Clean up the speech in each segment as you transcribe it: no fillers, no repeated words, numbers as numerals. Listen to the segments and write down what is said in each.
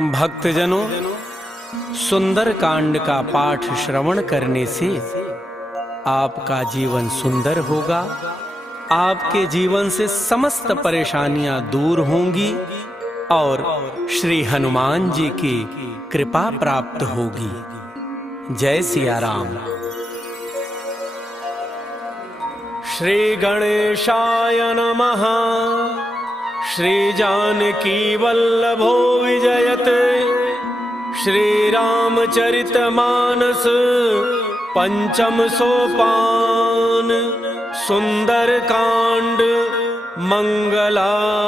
भक्तजनों, सुंदर कांड का पाठ श्रवण करने से आपका जीवन सुंदर होगा। आपके जीवन से समस्त परेशानियां दूर होंगी और श्री हनुमान जी की कृपा प्राप्त होगी। जय सिया राम। श्री गणेशाय नमः। श्री जानकी वल्लभो विजयते। श्री रामचरितमानस पंचम सोपान। सुंदर कांड मंगलाचरण।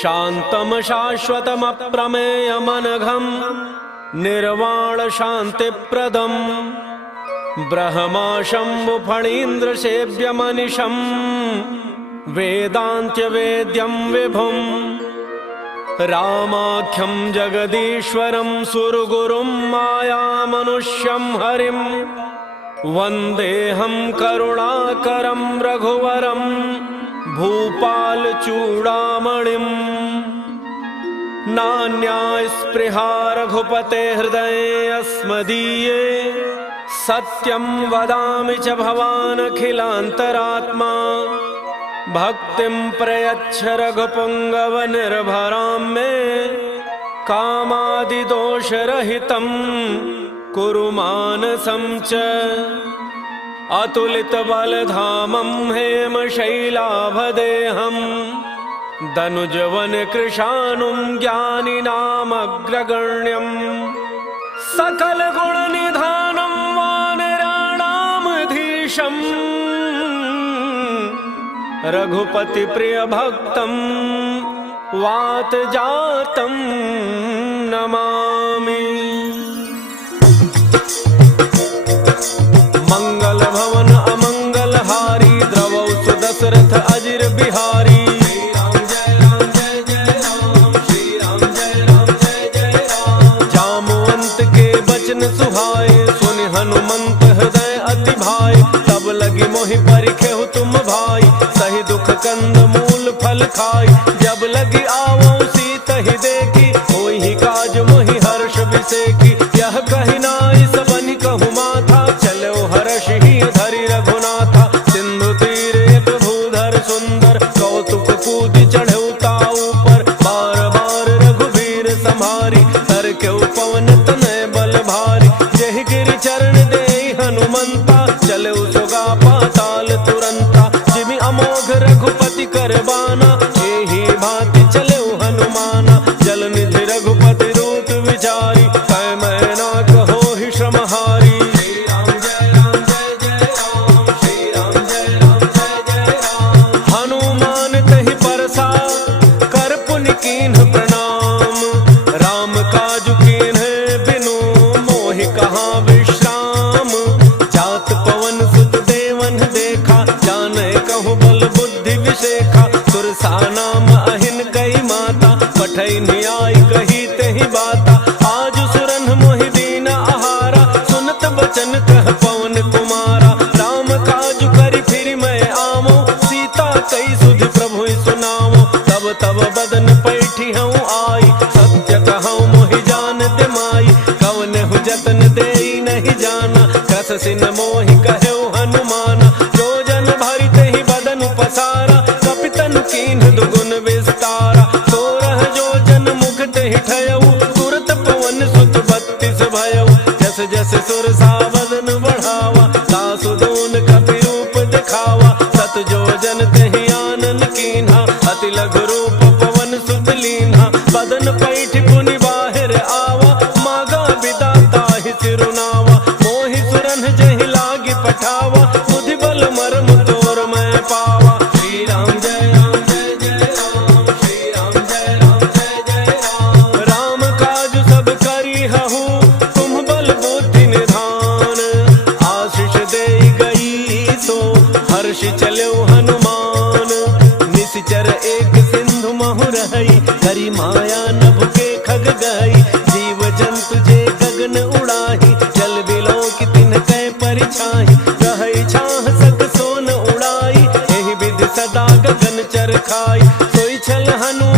शांतम शाश्वतम अप्रमेयमनघम निर्वाण शांतिप्रदम ब्रह्मा शंभु फणीन्द्र सेव्यमनिशं वेदांत्य वेद्यं विभुं रामाख्यं जगदीश्वरं सुरगुरुं मायामनुष्यं हरिं वन्देऽहं करुणाकरं रघुवरं भूपालचूडामणिं। नान्या स्पृहा रघुपते हृदये अस्मदीये सत्यं वदामि च भवानखिलान्तरात्मा। भक्तिं प्रयच्छ रघुपुङ्गव निर्भरां मे कामादिदोषरहितं कुरु मानसं च। अतुलितबलधामं हेमशैलाभदेहं दनुजवनकृशानुं ज्ञानिनामग्रगण्यं सकलगुणनिधानं वानराणामधीशं रघुपति प्रिय भक्तं वातजातं नमामि। मंगल भवन अमंगलहारी द्रवौ सुदशरथ अजिर बिहारी। सुहाए सुनि हनुमंत हृदय अति भाई। तब लगी मोहि परिखेहु तुम भाई सही दुख कंद मूल फल खाई। जब लगी आवो सीत ही देखी होई ही काज मोहि हर्ष विसेकी। यह कहि नाई सबनि कहु माथा चलो हर्ष ही धरि रघुनाथा। सिंधु तीर एक भूधर सुंदर कौतुक कूदि चढ़ऊ ताऊ पर। बार बार रघुबीर संभारी तर के पवन तनय बल भारी। जहि गिरि चरण देहि हनुमंता चले सुगा पाताल तुरंता। जिमि अमोघ रघुपति करबाना एहि भांति चले हनुमाना। जल निधि रघुपति रूप विचारी कै मैना कहो ही श्रमहारी। श्री राम जय राम जय जय राम। श्री राम जय राम जय जय राम। हनुमान तहि परसा कर पुनि कीन्ह प्रणाम। राम काजु कीन्ह बिनु मोहि कहाँ विश्राम। जात पवन सुत देवन देखा जाने कहु बल बुद्धि विशेखा। सुरसा नाम अहिन कई माता पठई न्याय कही तेहि बाता। आज सुरन मोहि दीन आहारा सुनत बचन कह पवन कुमारा। राम काजु करि फिर मैं आवो सीता कई सुधि प्रभु सुनावो। तब तब बदन पैठी हूँ आई सत्य कहूँ मोहि जान दे माई। कवन हु जतन देई नहीं जाना कस सिन मोहि कहे हनुमाना। जो जन भरि तेहि बदन पसारा कपितनु कीन्ह दुगुन विस्तारा। 16 जो जन मुख तेहि ठयऊ तुरत पवन सुत 32 भयऊ। जस जस सुरसा बदन बढ़ावा सासु दोन कपि रूप दिखावा। सत जो जन तेहि आनन कीन्हा अति लघु रूप पवन सुत लीन्हा। बदन पैठ पुनि बाहिर आवा मागा विदाता ही सिरुनावा। मोहि सुरन जहि लागी पठावा बुद्धि बल मर्म तोर मैं पावा। श्री राम जय राम जय जय राम। श्री राम जय राम जय जय राम। राम काज सब करी हहु तुम बल बुद्धि निधान। आशीष देई गई सो हर्ष चलो हनुमान। निश्चर एक सिंधु महु रही करी माया नभ के खग गई। जीव जंतु जे गगन उड़ाही जल बिलो की तिन कै परिछाही। रहै छाह सक सोन उड़ाई एहि विधि सदा गगन चरखाई। सोई छल हनु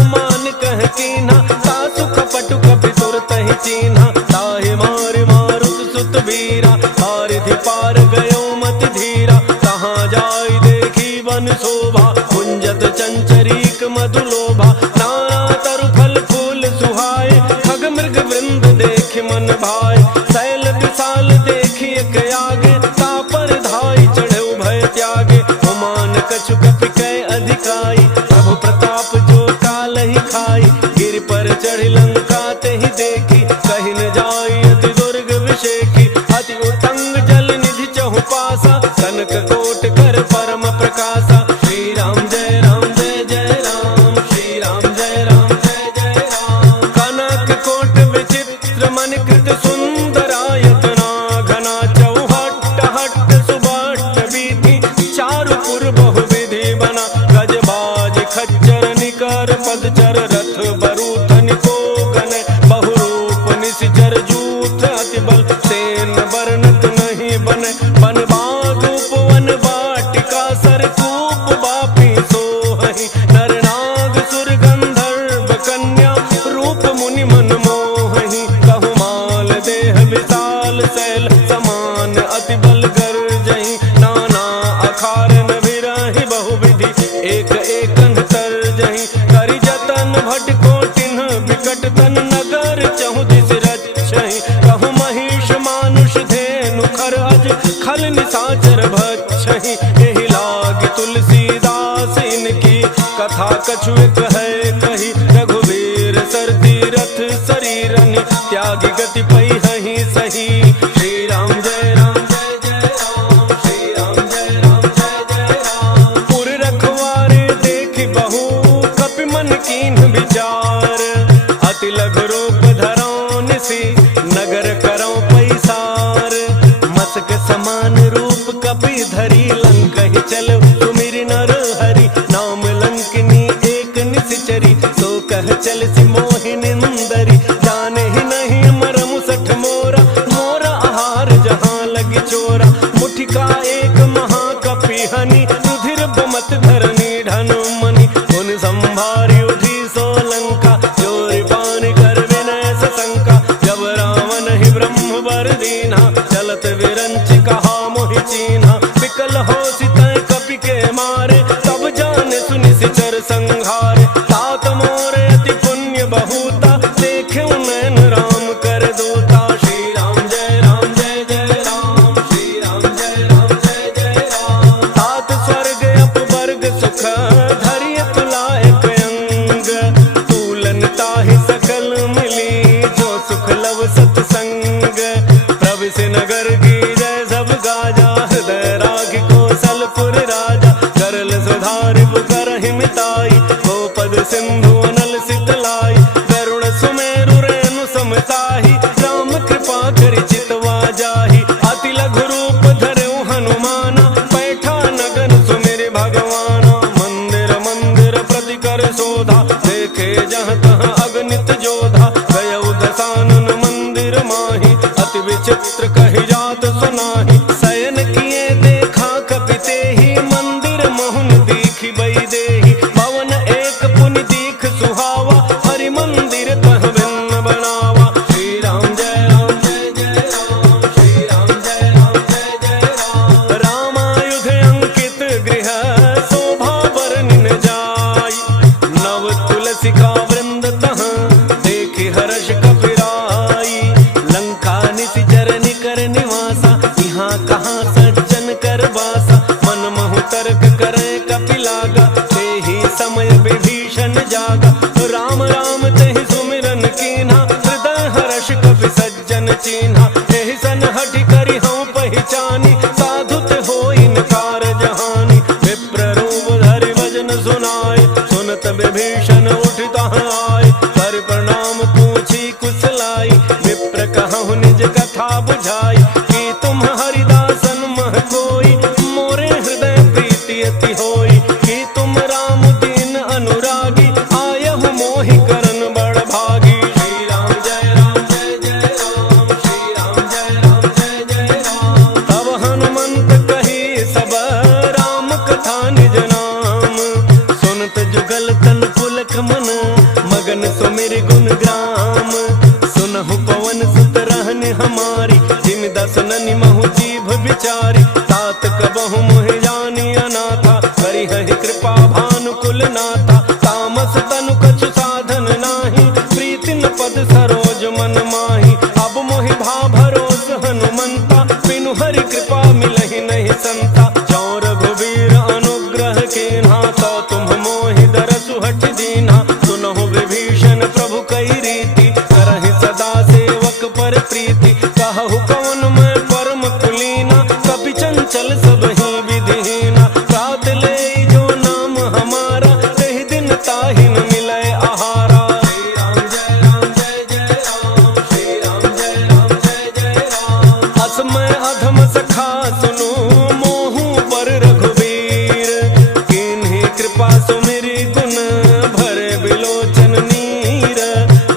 पार गयो मत धीरा, कहाँ जाय देखी वन शोभा, कुंजत चंचरीक मधुलोभा, नाना तरु फल फूल सुहाए, खग मृग वृंद देख मन भाए, शैल विशाल देखी एक आगे, तापर धाई चढ़े भय त्यागे, हुमान कछु कपि कै अधिकाई, प्रभु प्रताप जो काल ही खाई, गिर पर चढ़ी लंका ते ही देखी, कहीं न जाई अति दुर्ग विषेखी, अति उत्तंग जल निधि चहु पासा, कनक कोट कर परम प्रकाशा, श्री राम जय राम जय जय राम, श्री राम जय राम जय जय राम, कनक कोट विचित्र मन कृत सुंदरायतना, घना चौहट्ट हट्ट सुबट्ट बीथी, चारुपुर बहुविधि बना, गजबाज खच्चर निकर पदचर, रथ बरूथन को गन, बहुरूप निशिचर जूथ अति बल, सेन बरनत नहीं बन, बन बाग उपवन वाटिका, सरकूप बापी सोहहि, नर नाग सुर गंधर्व कन्या, रूप मुनि मन मोहहि, कहु माल देह विशाल शैल, समान अति बल गर्जहि, नाना अखारन विरहि बहुविधि, एक एकन तरजहि, करि जतन भट कोटिन विकट तन, नगर चहु दिस रक्षहि, कहु महिष मानुष धेनु खर अज, खल निशाचर भक्षहि, एहि लाग तुलसीदास इनकी, कथा कछु एक है कही, रघुवीर सर तीरथ शरीरनि, त्याग गति पैहि सही, श्री राम जय राम जय जय राम, श्री राम जय राम जय जय राम, पुर रखवारे देखि बहु, कपि मन कीन्ह विचार, अति लघु रूप धरौ निसि, नगर करौ पैसार, मसक समान रूप कपि धरी, लंकहि चल सुमिरि नर हरि, नाम लंकिनी एक निशिचरी, सो कह चल सि मोहि निंदरी, जाने ही नहीं मरम सठ मोरा, मोरा आहार जहाँ लगी चोरा, मुठिका एक महाकपि हनि, रुधिर बमत धरनी ढन मनि, उन संभारी उठी सो लंका, चोरी पान कर विनय सशंका, जब रावण ही ब्रह्म वर दीन्हा, चलत विरंच कहा मोहि चीन्हा, विकल हो सितय कपि के मारे, तब जाने सुनि सिचर संहारे, तात मोरे अति पुण्य बहुता, देखे नैन राम कर दूता, श्री राम जय राम जय जय राम, श्री राम जय राम जय जय राम, तात स्वर्ग अपवर्ग सुख, धरि तुलायक अंग, तूलन ताहि सकल मिली, जो सुख लव सतसंग, प्रविश नगर की जय सब गाजा, हृदय राग कौशलपुर राजा, करल सुधारि करहि मिताई, गोपद सिंधु अनल सितलाई, गरुड़ सुमेरु रेणु समताहि, राम कृपा करि चितवा जाहि, अति लघु रूप धरऊ हनुमाना, पैठा नगन सुमिरि भगवाना, मंदिर मंदिर प्रति कर शोधा, देखे जहाँ तहाँ अगणित जोधा, गयउ दसानन मंदिर माहि, अति विचित्र कहि जात सुनाहि, शयन किए देखा कपि तेहि, मंदिर मोहन दीखि बई देहि, भवन एक पुनि दीख सुहावा, हरि मंदिर तह भिन्न बनावा, श्री राम जय राम जय जय राम, श्री राम जय राम जय जय राम, रामायुध अंकित गृह, शोभा बरनिन जाय, नव तुलसिका वृंद तह, देखि हर्ष कपिराई, लंका निशिचर निकर निवासा, यहाँ कहाँ सज्जन कर बासा, मन महु तर्क करे कपि लागा, तेहि समय विभीषण जागा, राम राम तेहि सुमिरन कीन्हा, हृदय हर्ष कपि सज्जन चीन्हा, एहि सन हठि करि हऊँ पहिचानी, साधुत होई नकार जहानी, विप्र रूप धरि भजन सुनाय, सुनत विभीषण उठि तहाँ आय, कर प्रणाम पूछी कुशलाई, विप्र कहहुँ निज कथा बुझाई, कि तुम हरिदासन मह कोई, मोरे हृदय प्रीति अति होई, कि तुम राम दीन अनुरागी, आयहु मोहि करन बड़ भागी, श्री राम जय जय राम, श्री राम जय राम जय जय राम, तब हनुमन मिलहि नहीं संता। जो रघुवीर अनुग्रह कीन्हा, तो तुम मोहि दरसु हठ दीन्हा। सुनहु विभीषण प्रभु कई रीति, करहि सदा सेवक पर प्रीति। कहु कवन मैं परम कुलीना, कपि चंचल सब ही विधिहीना। रात ले जो नाम हमारा, कही दिन ताहि न मिलै आहारा। श्री राम जय राम, श्री राम जय राम। असमय अधम सखा सुनो, मोहु पर रघुवीर। किन्हीं कृपा सुमिरि गुण, भरे बिलोचन नीर।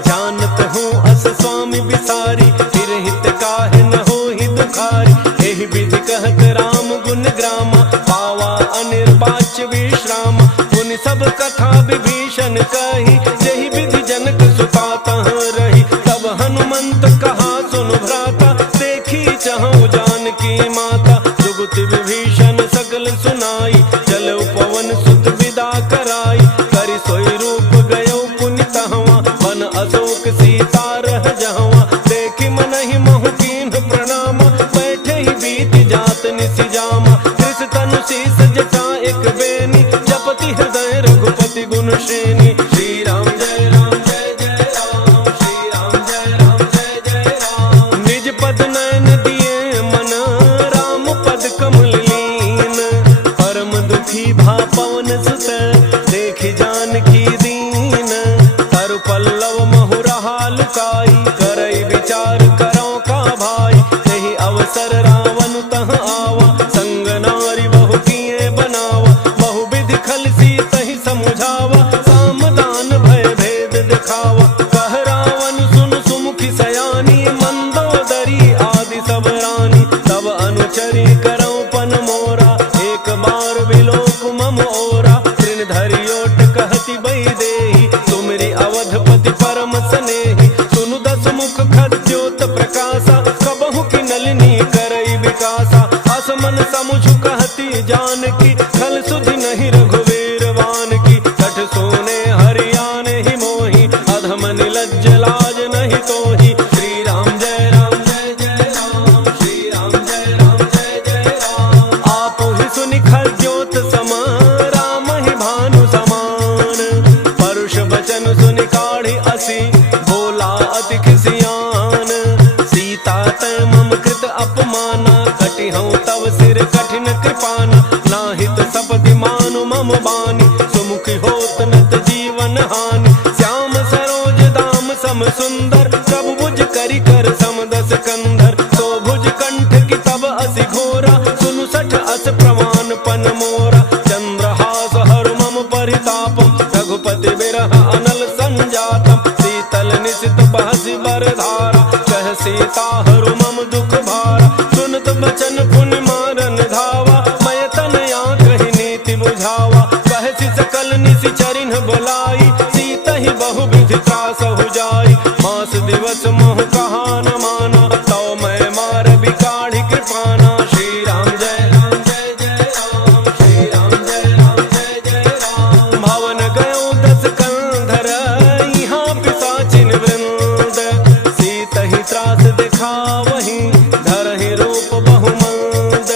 जानत हूँ अस स्वामी बिसारी, फिर हित काहे न होहि दुखारी। एहि विधि कहत राम गुण ग्रामा, पावा अनिर्वाच्य विश्राम। मुनि सब कथा विभीषण कही, यही विधि जनक सुता तह रही। तब हनुमंत कहा सुनु भ्राता, देखी चहु जानकी माता। जुगति विभीषण सकल सुनाई, चलऊ पवन सुत विदा कराई। करि सोई रूप गयो पुनि तहवा, बन अशोक सीता रह जहवा। देखि मनहि महु कीन्ह प्रणाम, बैठे ही बीति जात निसि जामा। कृष तनु शीस जटा एक बेनी, जपति हृदय रघुपति गुण श्रेणी। श्री राम जय राम, श्री राम जय राम। निज पद नयन दिए मन, राम पद कमल लीन। परम दुखी भा पवन सुत, देखि जानकी दीन। तरु पल्लव महु रहा लुकाई, करई विचार करो का भाई। यही अवसर रावण तह आवा, संग नारी बहु किए बनावा। बहु विधि खल सीतहि समुझावा, सामदान भय भेद दिखावा। कह रावण सुन सुमुखी सयानी, मंदोदरी आदि सब रानी। तब अनुचरी करौ पन मोरा, एक बार बिलोक मम ओरा। तृण धरि ओट कहति बई देहि, तुमरी अवधपति परम स्नेहि। सुनु दस मुख खद्योत प्रकाशा, कबहु की नलिनी करई विकासा। असमन समुझ कहती जानकी, खल सुधि नहीं रघुवीर वान की। कठ सोने हरियाने ही मोही, अधम निलज्ज लाज नहीं तोही। श्री राम जय राम, श्री राम जय राम। आप ही सुनि खद्योत सम, राम ही भानु समान। परुष बचन सुनि काढ़ी असी, बोला अति खिसियान। सीता तै मम कृत अपमाना, कटि हूँ तब सिर कठिन कृपाना। नाहित सपति मानु मम बानी, सुमुखी होत नत जीवन हानि। श्याम सरोज दाम सम सुंदर, प्रभु भुज करि कर सम दस कंधर। तो भुज कंठ की तब असि घोरा, सुनु सठ अस प्रमाण पन मोरा। चंद्रहास हर मम परितापम, रघुपति बिरह अनल संजातम। शीतल निशित बहसि बरधारा, कह सीता हरु मम दुख भारा। सुनत बचन पुनि मारन धावा, मैं तनया कहि नीति बुझावा। कहसि सकल निशि चरिन्ह बोलाई, सीत ही बहु विधि त्रासहु जाई। मास दिवस मोह कहा न माना, तो मैं मार बिकाढ़ी कृपाना। श्री राम जय राम, श्री राम जय राम। भवन गयो दस कंधर, यहाँ पिशाचिन वृंद। सीत ही त्रास दिखावहि, धरहि रूप बहुमंद।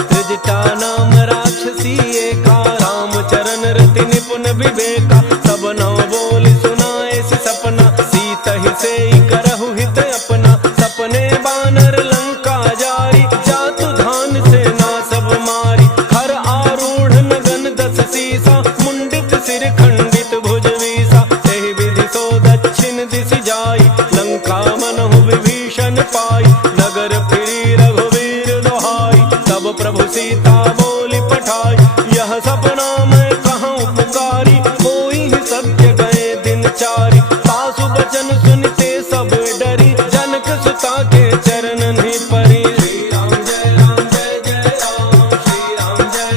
त्रिजटा नाम राक्षसी एका, रामचरण रति निपुण विवेका। सब नव बोली सुनाए सि सपना, सीत ही से करहु हित अपना। सपने बानर लंका जारी, जातु धान सेना सब मारी। हर आरूढ़ नगन दस सीसा, मुंडित सिर खंडित भुज वीसा। एहि विधि सो दक्षिण दिशि जाई, लंका मनहु विभीषण पाई। नगर फिरी रघुवीर दोहाई, तब प्रभु सीता बोली पठाई। यह सपना मैं कहूँ पुकारी, कोई ही सत्य गए दिन चारी। सासु बचन सुनते सब डरी, जनक सुता के चरण नहीं परी। श्री राम जय राम, श्री राम जय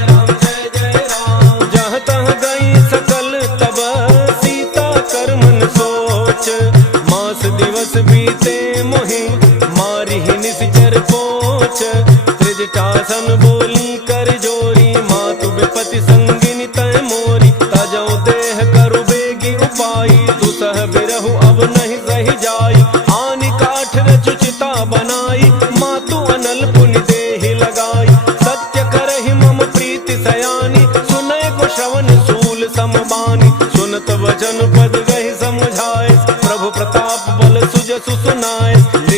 राम। जहाँ तहाँ गई सकल तब, सीता कर मन सोच। मास दिवस बीते मोहि, मारी ही निश्चर पोच। त्रिजटासन बोली कर जोरी, मातु विपति संगिनी तय मोरी। तजौ देह करु बेगी उपाई, दुसह बिरहु अब नहीं सही जाई। आनि काठ रचु चिता बनाई, मातु अनल पुनि देहि लगाई।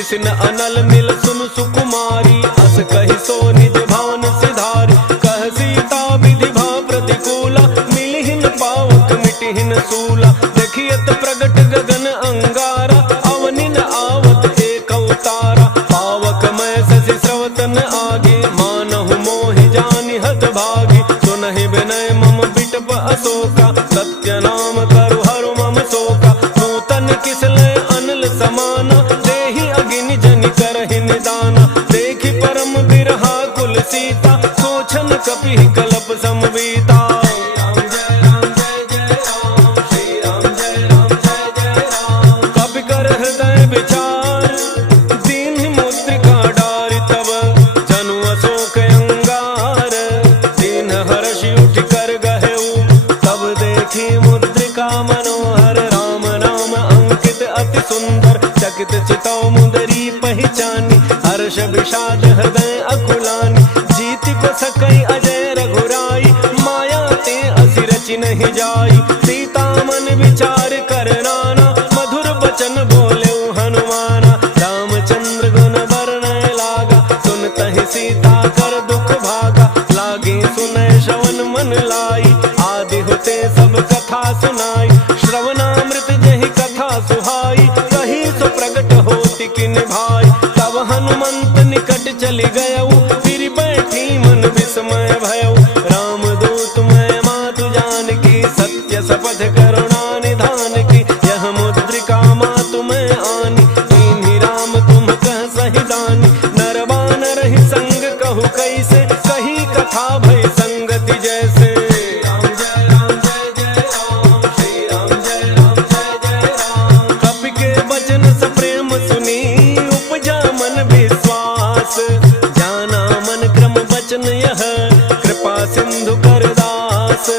बिसिन अनल मिल सुन सुकुमारी, अस कहि सो निज भान सिधारी। कह सीता विधि भा प्रतिकूला, मिलिहिन पावक मिटिहिन सूला। देखियत प्रगट गगन अंगारा, अवनिन आवत एक अवतारा। पावक मैं शशि स्रवतन आगे, मानहु मोहि जानि हत भागी। सुनहि विनय मम बिटप अशोका, सत्य नाम तरु हरु मम शोका। नूतन किसलय अनल समाना, देहि अगिनि जनि करहि निदाना। देखि परम बिरहा कुल सीता, सोचन कपिहि कलप समवीता। कपि कर हृदय विचार, दीन्हि मुद्रिका डारि तब। जनु अशोक अंगार, दीन हर्षि उठि कर गहेउ। तब देखी मुद्रिका मनोहर, राम नाम अंकित अति सुंदर। चकित चितौ मुदरी पहिचानी, हर्ष विषाद हृदय अकुलानी। जीति को सकई अजय रघुराई, माया ते असि रचि नहीं जाई। सीता मन विचार कर नाना, मधुर बचन बोले हनुमाना। रामचंद्र गुण वर्णय लागा, सुनतहि सीता कर दुख भागा। लागे सुनय श्रवण मन लाई, आदि होते सब कथा सुनाई। श्रवणामृत जहि कथा सुहाई, कही सो प्रगट होति किन भाई। तब हनुमंत निकट चली गयऊ, फिर बैठी मन विस्मय भयऊ। राम दूत मैं मातु जानकी, सत्य शपथ करुणा निधान की। यह मुद्रिका मातु मैं आनी, दीन्हि राम तुम कह सहि दानी। नर बानर ही संग कहु कैसे, कही कथा भई संगति जैसे। कपि के वचन सप्रेम सुनी, उपजा मन विश्वास। जाना मन क्रम वचन यह, कृपा सिंधु कर दास।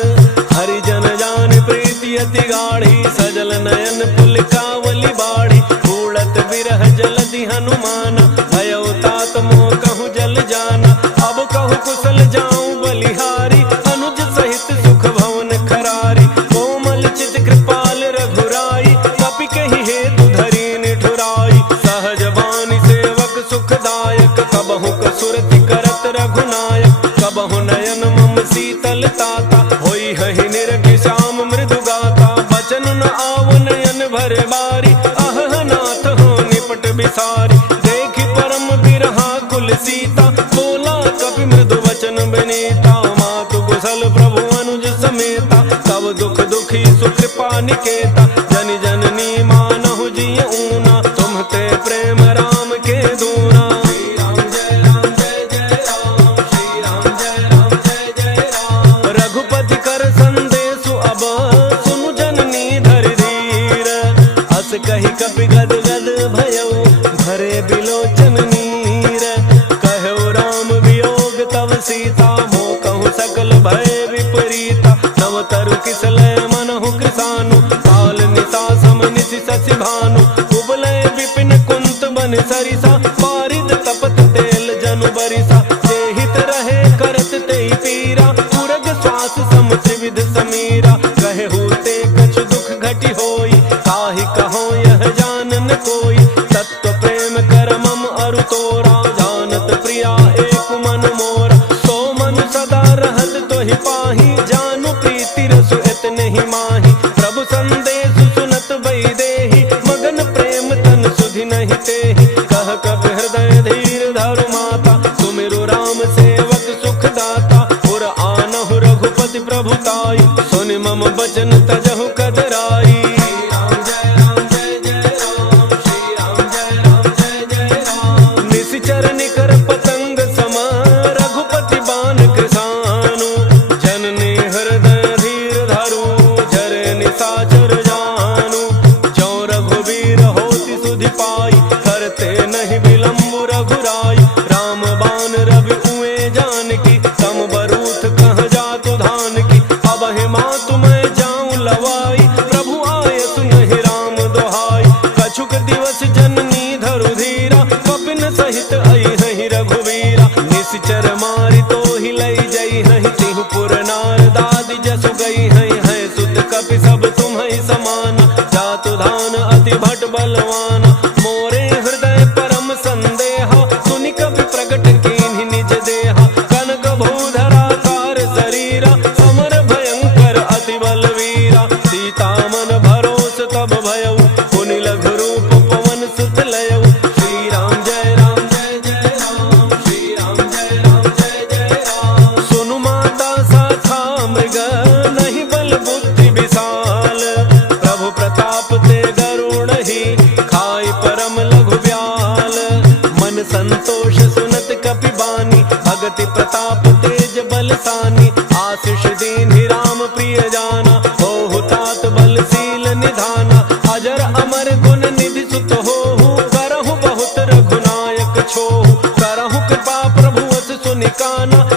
हरिजन जान प्रीति अति गाढ़ी, सजल नयन पुलकावली बाढ़ी। उड़त बिरह जलधि हनुमाना, भयउ तात मोह कहूँ जल जाना। अब कहूँ कुशल जाऊं बलिहारी, अनुज सहित सुख भवन खरारी। कोमल चित कृपाल रघुराई, कपि कहि हेतु धरि निठुराई। सहज बानी सेवक सुखदायक, कबहु कसुरति करत रघुनायक। कबहु नयन मम शीतल ताता, होई हहि निरखि श्याम मृदु गाता। बचन न आव नयन भरे बारी, अहह नाथ हो निपट बिसारी। देखि परम बिरहा कुल सीता, बोला कपि मृदु वचन विनीता। मातु कुशल प्रभु अनुज समेता, तब दुख दुखी सुकृपा निकेता। जन जननी मानहु जिय ऊना, तुम्हते प्रेम राम के दूना। रघुपति कर संदेशु अब, सुनु जननी धरि धीर। अस कहि कपि गद गद भयउ, भरे बिलोचन नीर। कहु राम वियोग तव सीता, मोह कहूँ सकल भय विपरीता। नव तरु किसलय मनहु कृसानु, काल निशा सम निशि शशि भानु। कुबलय विपिन कुंत बन सरिसा, पारिद तपत तेल जनु बरिसा। जेहित रहे करत तेहि पीरा, पुरग श्वास सम त्रिविध समीरा। कहे होते कछु दुख घटि होई, काहि कहो यह जानन कोई। तत्व प्रेम कर मम अरु तोरा, जानत प्रिया एक मन मोरा। सो मन सदा रहत तोहि पाही, जानु प्रीति रसु इतने ही माही। प्रभु संदेशु सुनत बई देहि, मगन प्रेम तन सुधि नहीं तेहि। कह कपि हृदय धीर धरु माता, सुमिरु राम सेवक सुख दाता। पुर आनहु रघुपति प्रभुताई, सुनि मम बचन तजहु कदराई। निशिचर निकर पतंग सम, रघुपति बान कृसानु। जननी हृदय धीर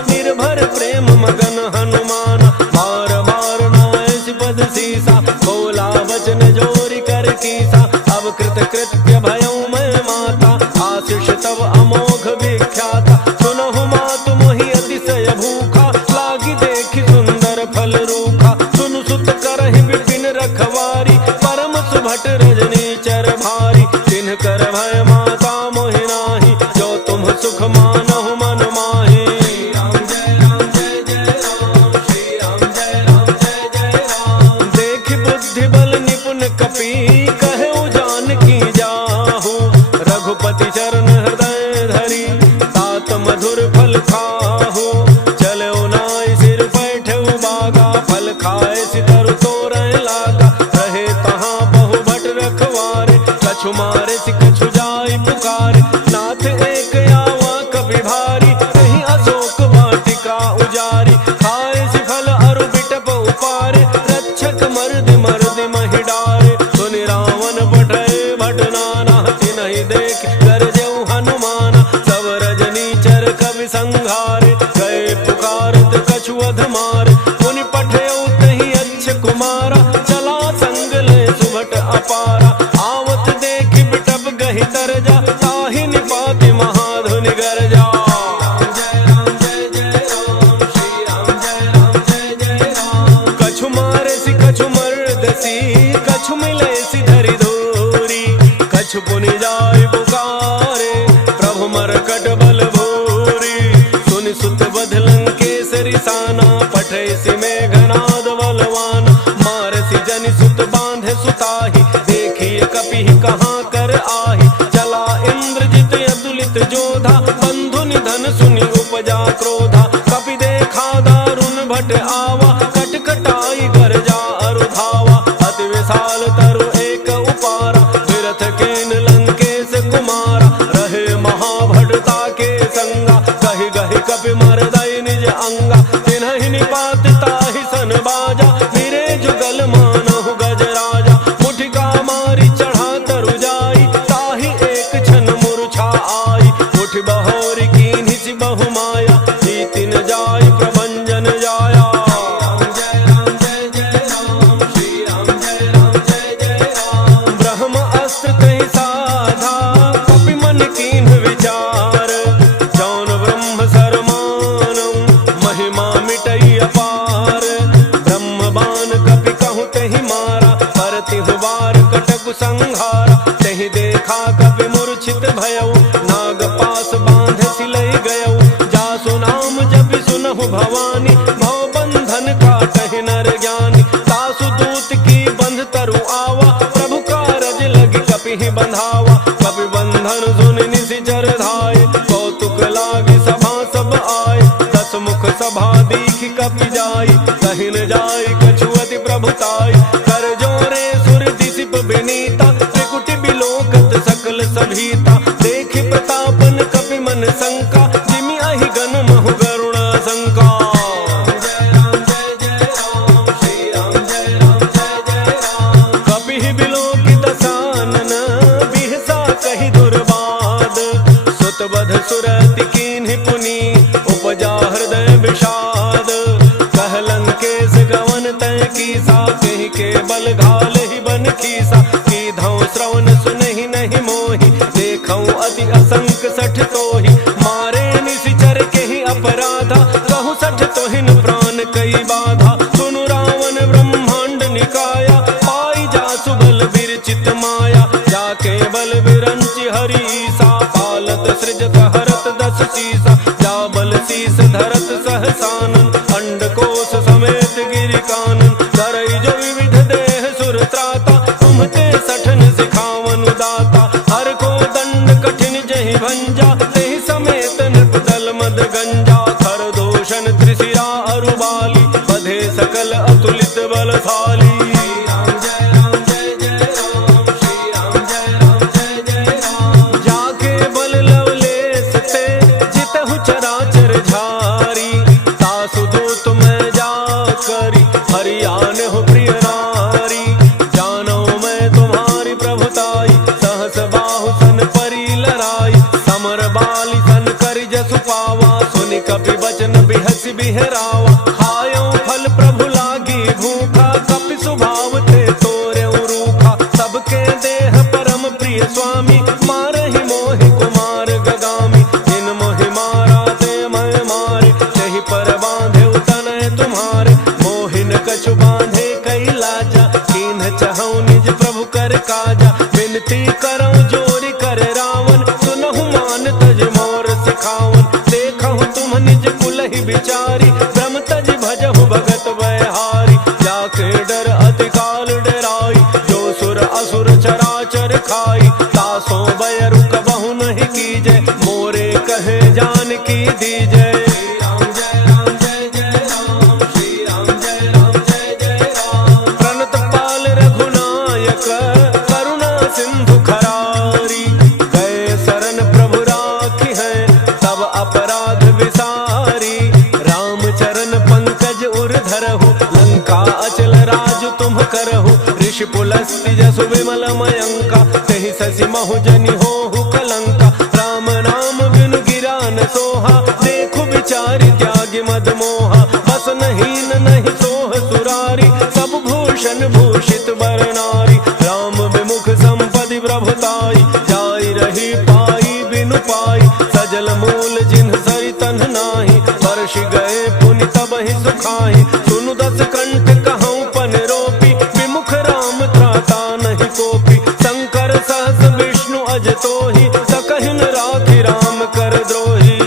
निर्भर प्रेम मगन हनुमान। बार बार नायस पद सीसा, बोला वचन जोरी कर कीसा। अब कृत कृत्य भयउ मैं माता, आशीष तब अमोघ विख्याता। सुनहु मातु मोहि अतिशय भूखा, लागी देखि सुंदर फल रूखा। सुन सुत करहि विपिन रखवारी, परम सुभट रजनी चर भारी। तिन्ह कर भय माता मोहि नाही, जो तुम सुख मानहु मन माहि। राम जय राम जय जय राम, श्री राम जय राम जय जय राम। देखि बुद्धि बल निपुण कपि, कहु जानकी जाहु। रघुपति चरण हृदय धरि, तात मधुर फल खाहु। चलऊ नाइ सिर बैठऊ बागा, फल खाए सितरु तोरय लागा। रहे तहाँ बहु भट रखवारे, कछु मारे सि कछु जाय पुकारे। नाथ एक आवा कपि भारी, कहीं अशोक वाटिका उजारी। खाए सि फल अरु बिटप उपारे, रक्षक मर्द मर्द महि डारे। सुनि रावण पठय भट नाना, तिनहि देख गरजऊ हनुमाना। सब रजनी चर कवि संघारे, गए पुकारत कछु अध मारे। मुनि पठयऊ तहि अच्छ कुमारा, चला संग ले सुभट अपारा। आवत देखि बिटप गहि तरजा, ताहि निपाति महाधुनि गरजा। राम जय राम जय जय राम, श्री राम जय राम जय जय राम। कछु मारे सि कछु मर्दसी, कछु मिले सि धरि धूरी। कछु पुनि जाय पुकारे, प्रभु मरकट बल भूरी। सुनि सुत बध लंकेसरि साना, पठय सि मेघनाद बलवान। मारसि जनि सुत बांधे सुताहि, देखिए कपिहि कहाँ कर आहि। चला इंद्रजित अतुलित जोधा, बंधु निधन सुनि उपजा क्रोधा। कपि देखा दारुण भट आवा, कटकटाई गरजा अरु धावा। अति विशाल तरु एक उपारा, विरथ केन लंकेश कुमारा। रहे महाभटता के संगा, कहि गहि कपि मरदय निज अंगा। तिन्हि निपात ताहि सन बाजा, फिरे जुगल मानहु गजराजा। मुठिका मारी चढ़ा तरु जाई, ताहि एक क्षण मूर्छा आई। उठ बहोरी कीन्हि सि बहु माया, जीति न जाय प्रभंजन जाया। राम जय राम जय जय राम, श्री राम जय राम जय जय राम। ब्रह्म अस्त्र कहि साधा, कपि मन कीन्ह विचार। जौन ब्रह्म सर मानऊ, महिमा मिटई अपार। ब्रह्म बाण कपि कहु तहि मारा, परतिहु बार कटकु संहारा। तहि देखा कपि मूर्छित भयऊ, नाग पास बांध सिलई गयऊ। जासु नाम जपि सुनहु भवानी, भव बंधन काटहि नर ज्ञानी। तासु दूत की बंध तरु आवा, प्रभु कारज लगी कपिहि बंधावा। कपि बंधन सुनि निशिचर धाय, कौतुक लागी सभा सब आय। दस मुख सभा दीखि कपि जाई, कहि न जाय कछु अति प्रभुताई। कर जोरे सुर दिसिप विनीता, त्रिकुटि बिलोकत सकल सभीता। देखि प्रतापन कपि मन शंका, जिमि अहि गन महु गरुणा शंका। राम जय राम जय जय राम, श्री राम जय राम जय जय राम। कपिहि बिलोकि दसानन, बिहसा कहि दुर्बाद। सुत बध सुरति कीन्हि पुनि, उपजा हृदय विषाद। कह लंकेश गवन तय कीसा, कहि के बल घालहि बन खीसा। कीधौ श्रवण सुनहि नहीं मोहि, देखौ अति असंक सठ तोहि। मारे निशिचर केहि अपराधा, कहु सठ तोहिन प्राण कई बाधा। सुनु रावण ब्रह्मांड निकाया, पाई जासु बल विरचित माया। जाके बल विरंचि हरीसा, पालत सृजत हरत दस शीसा। जा बल शीस धरत सहसानन, अंडकोश समेत गिरि कानन। करई जो विविध देह सुर त्राता, तुम्हते सठन सिखावन दाता। हर को दंड कठिन जहि भंजा, तेहि समेत नृप दल मद गंजा। खर दोषण त्रिशिरा अरु बाली, बधे सकल अतुलित बलशाली। राम जय राम जय जय राम, श्री राम जय राम जय जय राम। जाके बल लवलेस ते, जितहु चराचर झारी। तासु बिहस बिहरावा खायो फल प्रभु लागी भूखा कपि स्वभाव थे तोरे रूखा सबके देह परम प्रिय स्वामी मारहि मोहि कुमार गगामी जिन मोहि मारा ते मैं मारे तहि पर बांधे तनय तुम्हारे मोहिन कछु बांधे कई लाजा कीन्ह चहु निज प्रभु कर काजा विनती करऊं जोरी कर रावण सुनहु मान तज मोर सिखावन देखहु तुम निज कुलहि बिचारी ब्रह्म तज भजहु भगत बयहारी जाके डर अति काल डराई जो सुर असुर चराचर खाई तासो बयरु कबहु नहीं कीजय मोरे कहे जान की दीजय ऋषि पुलस्ति जसु विमल मयंका तहि ससि महु जनि होहु कलंका राम नाम बिनु गिरा न सोहा देखु विचारि त्यागि मद मोहा बस नहीन नहीं सोह सुरारी सब भूषण भूषित बर नारी राम विमुख संपदि प्रभुताई जाई रही पाई बिनु पाई सजल मूल जिन्ह सरि तन्ह नाही वर्ष गए पुनि तब ही सुखाई सुनु दस कंठ कहूँ पन रोपी विमुख राम त्राता नहीं कोपी शंकर सहस विष्णु अज तोहि सकहिन राखि राम कर द्रोही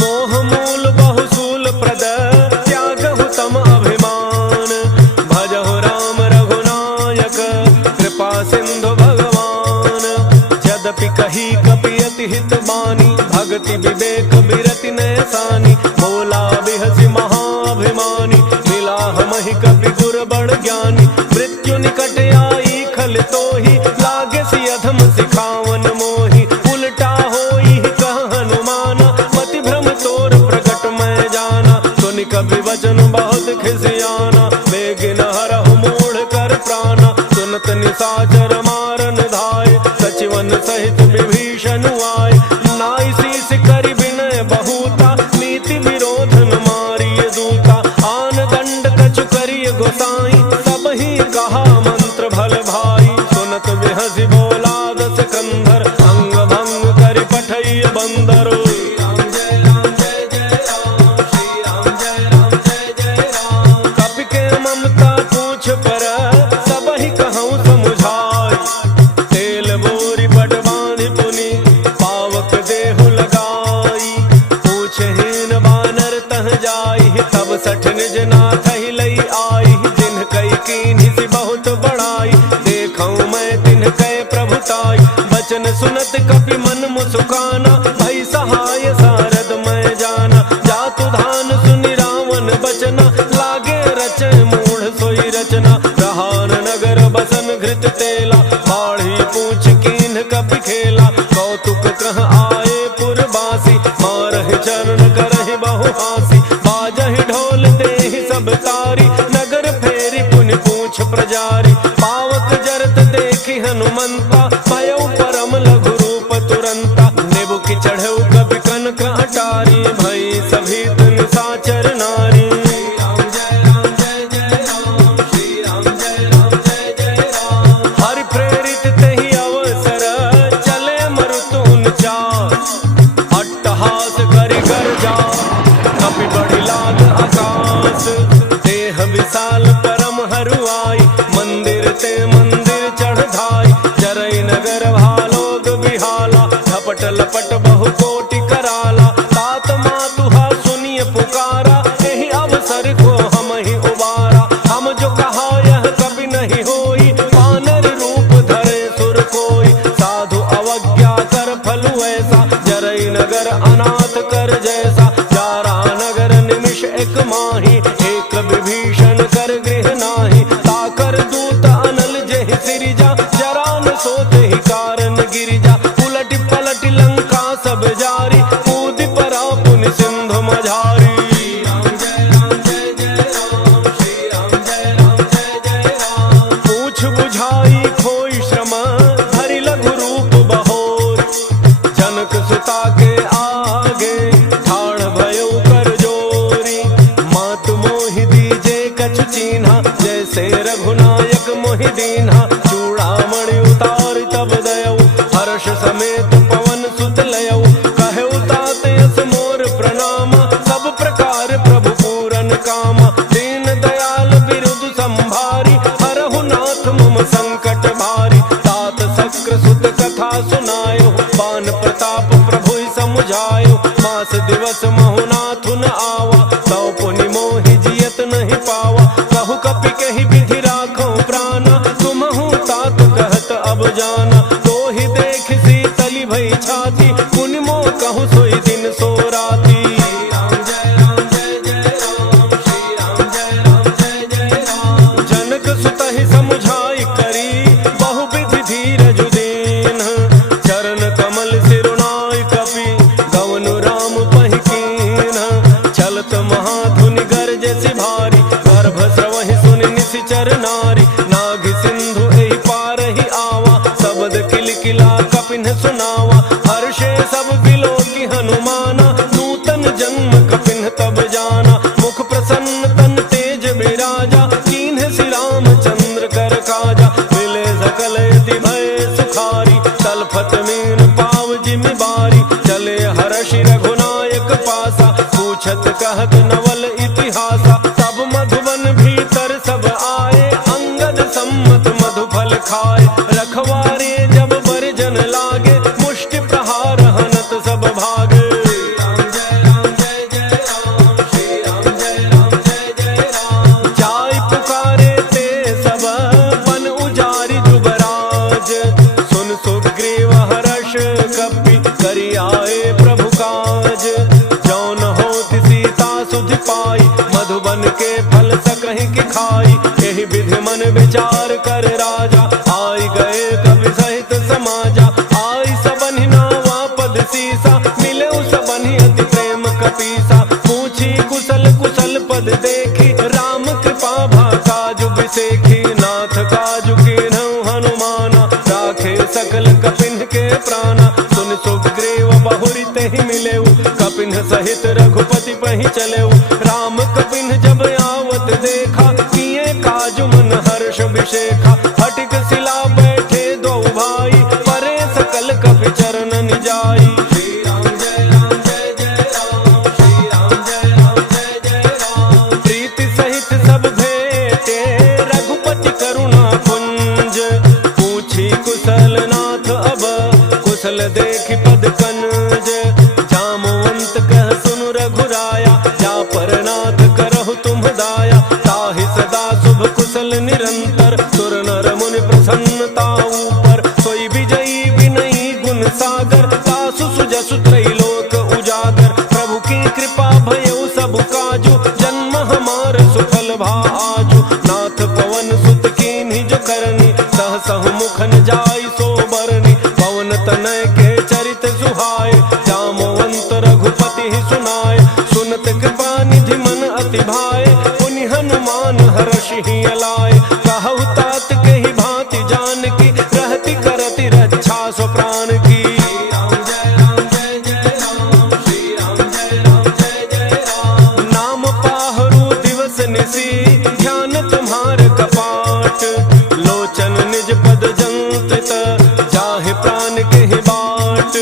मोह मूल बहुसूल प्रद त्यागहु तम अभिमान भजहु राम रघुनायक कृपा सिंधु भगवान यद्यपि कही कपि अति हित बानी भक्ति विवेक बिरति नैसानी बोला बिहसि महाभिमानी मिला हमहि कपि गुर बड़ ज्ञानी मृत्यु निकट आई खल तोहि लागे सि अधम सिखावन मोहि उल्टा होई कह हनुमाना मति भ्रम तोर प्रकट मैं जाना सुनि कपि वचन बहुत खिसियाना बेगिन हरहु मूढ़ कर प्राणा सुनत निशाचर मारन धाय सचिवन सहित विभीषण आए नाई शीस करि विनय बहुता नीति विरोधन मारिय दूता आन दंड कछु करिय गोसाई सब ही कहा मंत्र भल भाई सुनत बिहसि बोला दस कंधर अंग भंग करि पठइय बंदर कपि के ममता पूछ पर सब ही कहूँ समुझाई तेल बोरी पट बांधि पुनि पावक देहु लगाई पूछहीन बानर तह जाई तब सठ निज नाथ ही लई आई जिन्ह कई कीन्हि सि बहुत बड़ाई देखऊं मैं तिन्ह कय प्रभुताई बचन सुनत कपि मन मुसुकाना भई सहाय सारद मैं जाना जातु धान सुनि रावण बचना लागे रचय मूढ़ सोई रचना प्रहार नगर बसन घृत तेला बाढ़ी पूछ कीन्ह कपि खेला कौतुक कह आए पुरबासी मारहि चरण करहि बहु हासी बाजहि ढोल देहि सब तारी नगर फेरी पुनि पूछ प्रजारी पावक जरत देखि हनुमंता भयउ परम लघु रूप तुरंता नेबु की चढ़ऊ कपि कनक अटारी भई सभी तुन साचर नारी हरि प्रेरित तेहि अवसर चले मरुतुन चार अट्टहास करि गर्जा कपि बढ़ि लाग आकाश देह विशाल परम हरुआई मंदिर ते मंदिर चढ़ धाई चरई नगर भालोग बिहाला झपट लपट बहु कोटि कराला तात मातुहा सुनिय पुकारा एहि अवसर को हम ही उबारा हम जो कहा यह कभी नहीं होई वानर रूप धरे सुर कोई साधु अवज्ञा कर फल ऐसा जरई नगर अनाथ कर जैसा जारा नगर निमिष एक माही एक विभीषण कर गृह नाही ताकर दूत अनल जेहि सिरिजा जरा न सोते ही कारण गिरिजा उलट पलट लंका सब जारी कूद परा पुनि सिंधु मझारी पूछ बुझाई खोई श्रम हरि लघु रूप बहोर प्रभु समुझायो, मास दिवस महुनाथ न आवा, तौ पुनि मोहि जियत नहीं पावा। कहु कपि कहि विधि राखो प्राणा, तुमहु तात कहत अब जाना। तो ही देख शीतली भई छाती, पुनि मोह कहु सोई दिन सो राती। जनक सुतहि समुझाई करी, बहु विधि धीरज दीन। चरण कमल सिरुनाई कपि, गवनु राम पहि कीन। चलत महाधुनि गरजे सि भारी, गर्भ स्रवहि सुनि निशिचर नारी। नाग सिंधु एहि पारहि आवा, शब्द किलकिला कपिन सुनावा। हर्षे सब बिलो की हनुमाना, नूतन जन्म कपिन तब जाना। मुख प्रसन्न तन तेज बिराजा, कीन्ह श्री रामचंद्र कर काजा। मिले सकल यति भय सुखारी, तलफत मीन पाव जिमि बारी। चले हर्षि रघुनायक पासा, पूछत कहत नवल इतिहासा। तब मधुबन भीतर सब आए, अंगद सम्मत मधुफल खाए। रखवारे जब बरजन लागे, मुष्टि प्रहार हनत सब भागे। जाय पुकारे ते सब, बन उजारी जुबराज। सुन सुग्रीव हर्ष कपि, करि आए प्रभु काज। जौन होत सीता सुधि पाई, मधुबन के फल सकहि की खाई। एहि विधि मन विचार कर राजा, आई गए कवि सहित समाजा। आई सबनि नावा पद सीसा, मिले सबनि अति प्रेम कपीसा। पूछी कुशल कुशल पद देखी, राम कृपा भा काजु बिसेखी। नाथ काजु कीन्हु हनुमाना, राखे सकल कपिन के प्राणा। सुन सुग्रीव बहुरि तेहि मिलेउ, कपिन सहित रघुपति पहि चलेउ। राम कपिन जब आवत देखा, किए काजु मन हर्ष विशेखा। हटिक सिला बैठे दो भाई, परे सकल कपि चरण निजाई। श्री राम जय राम जय जय राम, श्री राम जय राम जय जय राम। प्रीति सहित सब भेटे, रघुपति करुणा पुंज। पूछी कुशल नाथ अब, कुशल देखि पद कनज। जामवंत कह सुनु रघुराया, जा पर नाथ करहु तुम दाया। ताहि सदा शुभ कुशल निरंतर, सुर नर मुनि प्रसन्नता ऊपर। सोई विजयी विनयी गुण सागर, तासु सुजसु त्रैलोक उजागर। प्रभु की कृपा भयउ सब काजु, जन्म हमार सुफल भा आजु। नाथ पवन सुत कीन्हि जो करनी, सहसहु मुख न जाई सो बरनी। पवन तनय के चरित सुहाए, जामवंत रघुपति ही सुनाए। सुनत कृपा निधि मन अति भाए, पुनि हनुमान हर्षि ही अलाए। कहु तात कहि भांति जानकी, रहति करति रक्षा सो प्राण की। श्री राम जय राम जय जय राम, श्री राम जय राम जय जय राम। नाम पाहरु दिवस निसी, ध्यान तुम्हार कपाट। लोचन निज पद जंत्रित, जाहि प्राण केहि बाट।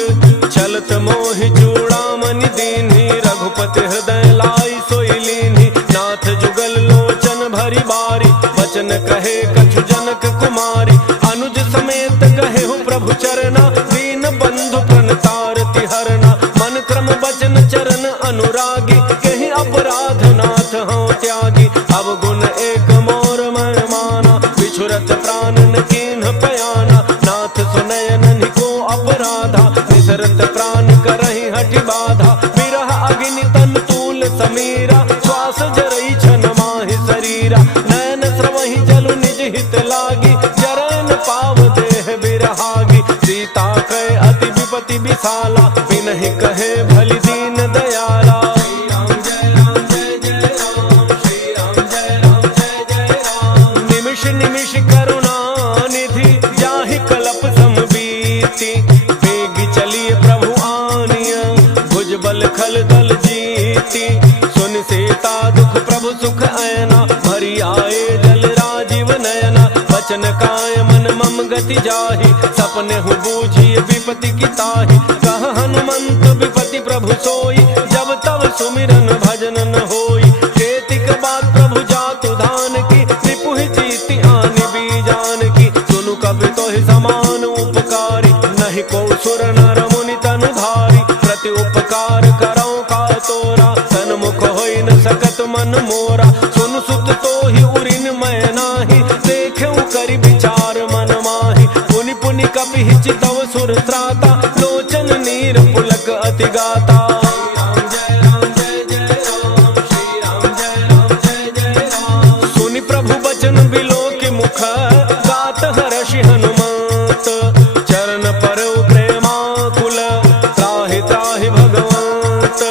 चलत मोहि चूड़ामणि दीन्हि, रघुपति हृदय लाई सोई लीन्हि। नाथ जुगल लोचन भरी बारी, वचन कहे कछु जनक कुमारी। अनुज समेत कहेहु प्रभु चरना, दीन बंधु प्रणतारति हरना। मन क्रम वचन चरण अनुरागी, कहीं अपराध नाथ हूँ त्यागी। अब गुण एक मोर मैं माना, बिछुरत प्राण न कीन्ह पयाना। नाथ सुनय ननि को अपराधा, निसरत प्राण करहि हठि बाधा। विरह अग्नि तन तूल समीरा, श्वास जरई छन माहि शरीरा। नैन स्रवहि जलु निज हित लागी, जरन पाव देह बिरहागी। सीता कहे अति विपति विशाला, बिनहि कहे भलि दीन दयाला। श्री राम जय राम जय जय राम, श्री राम जय राम जय जय राम। निमिष निमिष करुणा निधि, जाहि कलप समबीति। बेगी चलिए प्रभु आनिया, भुज बल खल दल जीती। सुन सीता दुख प्रभु सुख ऐना, भरी आए जल राजीव नयना। वचन काय मन मम गति जाहि, सपने हु बूझिए विपति की ताहि। कह हनुमंत विपति प्रभु सोई, जब तब सुमिरन भजन न होई। केतिक बात प्रभु जातु धान की, रिपु जीति आनि बीजान की। सुनु कवि तो ही समान उपकारी, नहीं को सुर नर मुनि तनु धारी। रघुपति गाता। सुनि प्रभु बचन बिलो के मुख गात हर्षि हनुमत। चरण पर प्रेमाकुल त्राहि त्राहि भगवंत।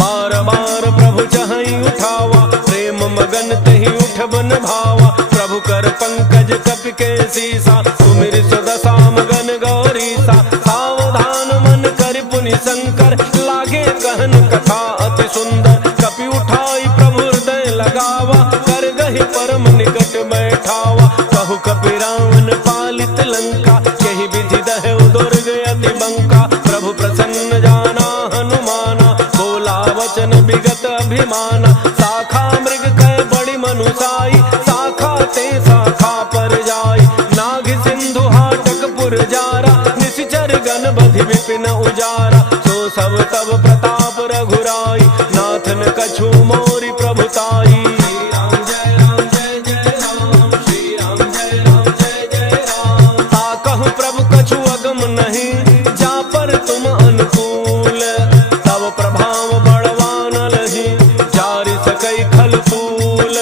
बार बार प्रभु चहई उठावा प्रेम मगन तहि उठ बन भावा। प्रभु कर पंकज कपि के सीसा सुमिर सुदशा मगन गौरीसा। सावधान मन कर पुनि शंकर लागे कहन कथा अति सुंदर। कपि उठाई प्रभु हृदय लगावा कर गहि परम निकट बैठावा। कहु कपि रावण पालित लंका यही विधि दहु दुर्ग अति बंका। प्रभु प्रसन्न जाना हनुमाना बोला वचन विगत अभिमाना। शाखा मृग कह बड़ी मनुसाई शाखा ते शाखा पर जाई। नाग सिंधु हाटक पुर जारा निशिचर गण बधि विपिन उजारा। सो सब तब प्रताप रघुराई नाथन कछु मोरि प्रभुताई। ताकहु प्रभु कछु अगम नहीं जा पर तुम अनुकूल। तब प्रभाव बड़वान लही जारि सकई खल फूल।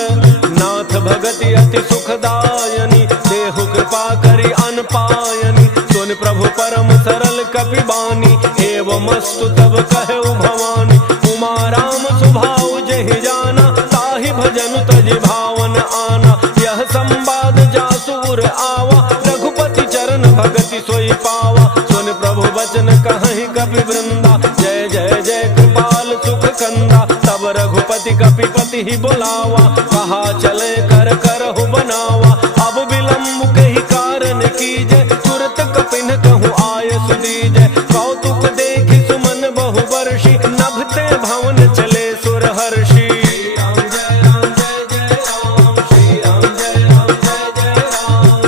नाथ भगति अति सुखदायनी देहु कृपा करि अन पायनी। सुन प्रभु परम सरल कपि बानी एवं अस्तु तब कहु भवानी। उमा राम सुभाउ जहि जाना ताहि भजन तजि भावन आना। यह संवाद जासुर आवा रघुपति चरण भगति सोई पावा। सुन प्रभु बचन कहहि कपि वृंदा जय जय जय कृपाल सुख कंदा। तब रघुपति कपि पति ही बुलावा कहा चले कर करहु बनावा। अब विलम्ब कही कारण कीजय तुरत कपिन कहूँ आय सुदीजय। कौतुक देखि सुमन बहु वर्षि नभते भवन चले सुर हर्षि।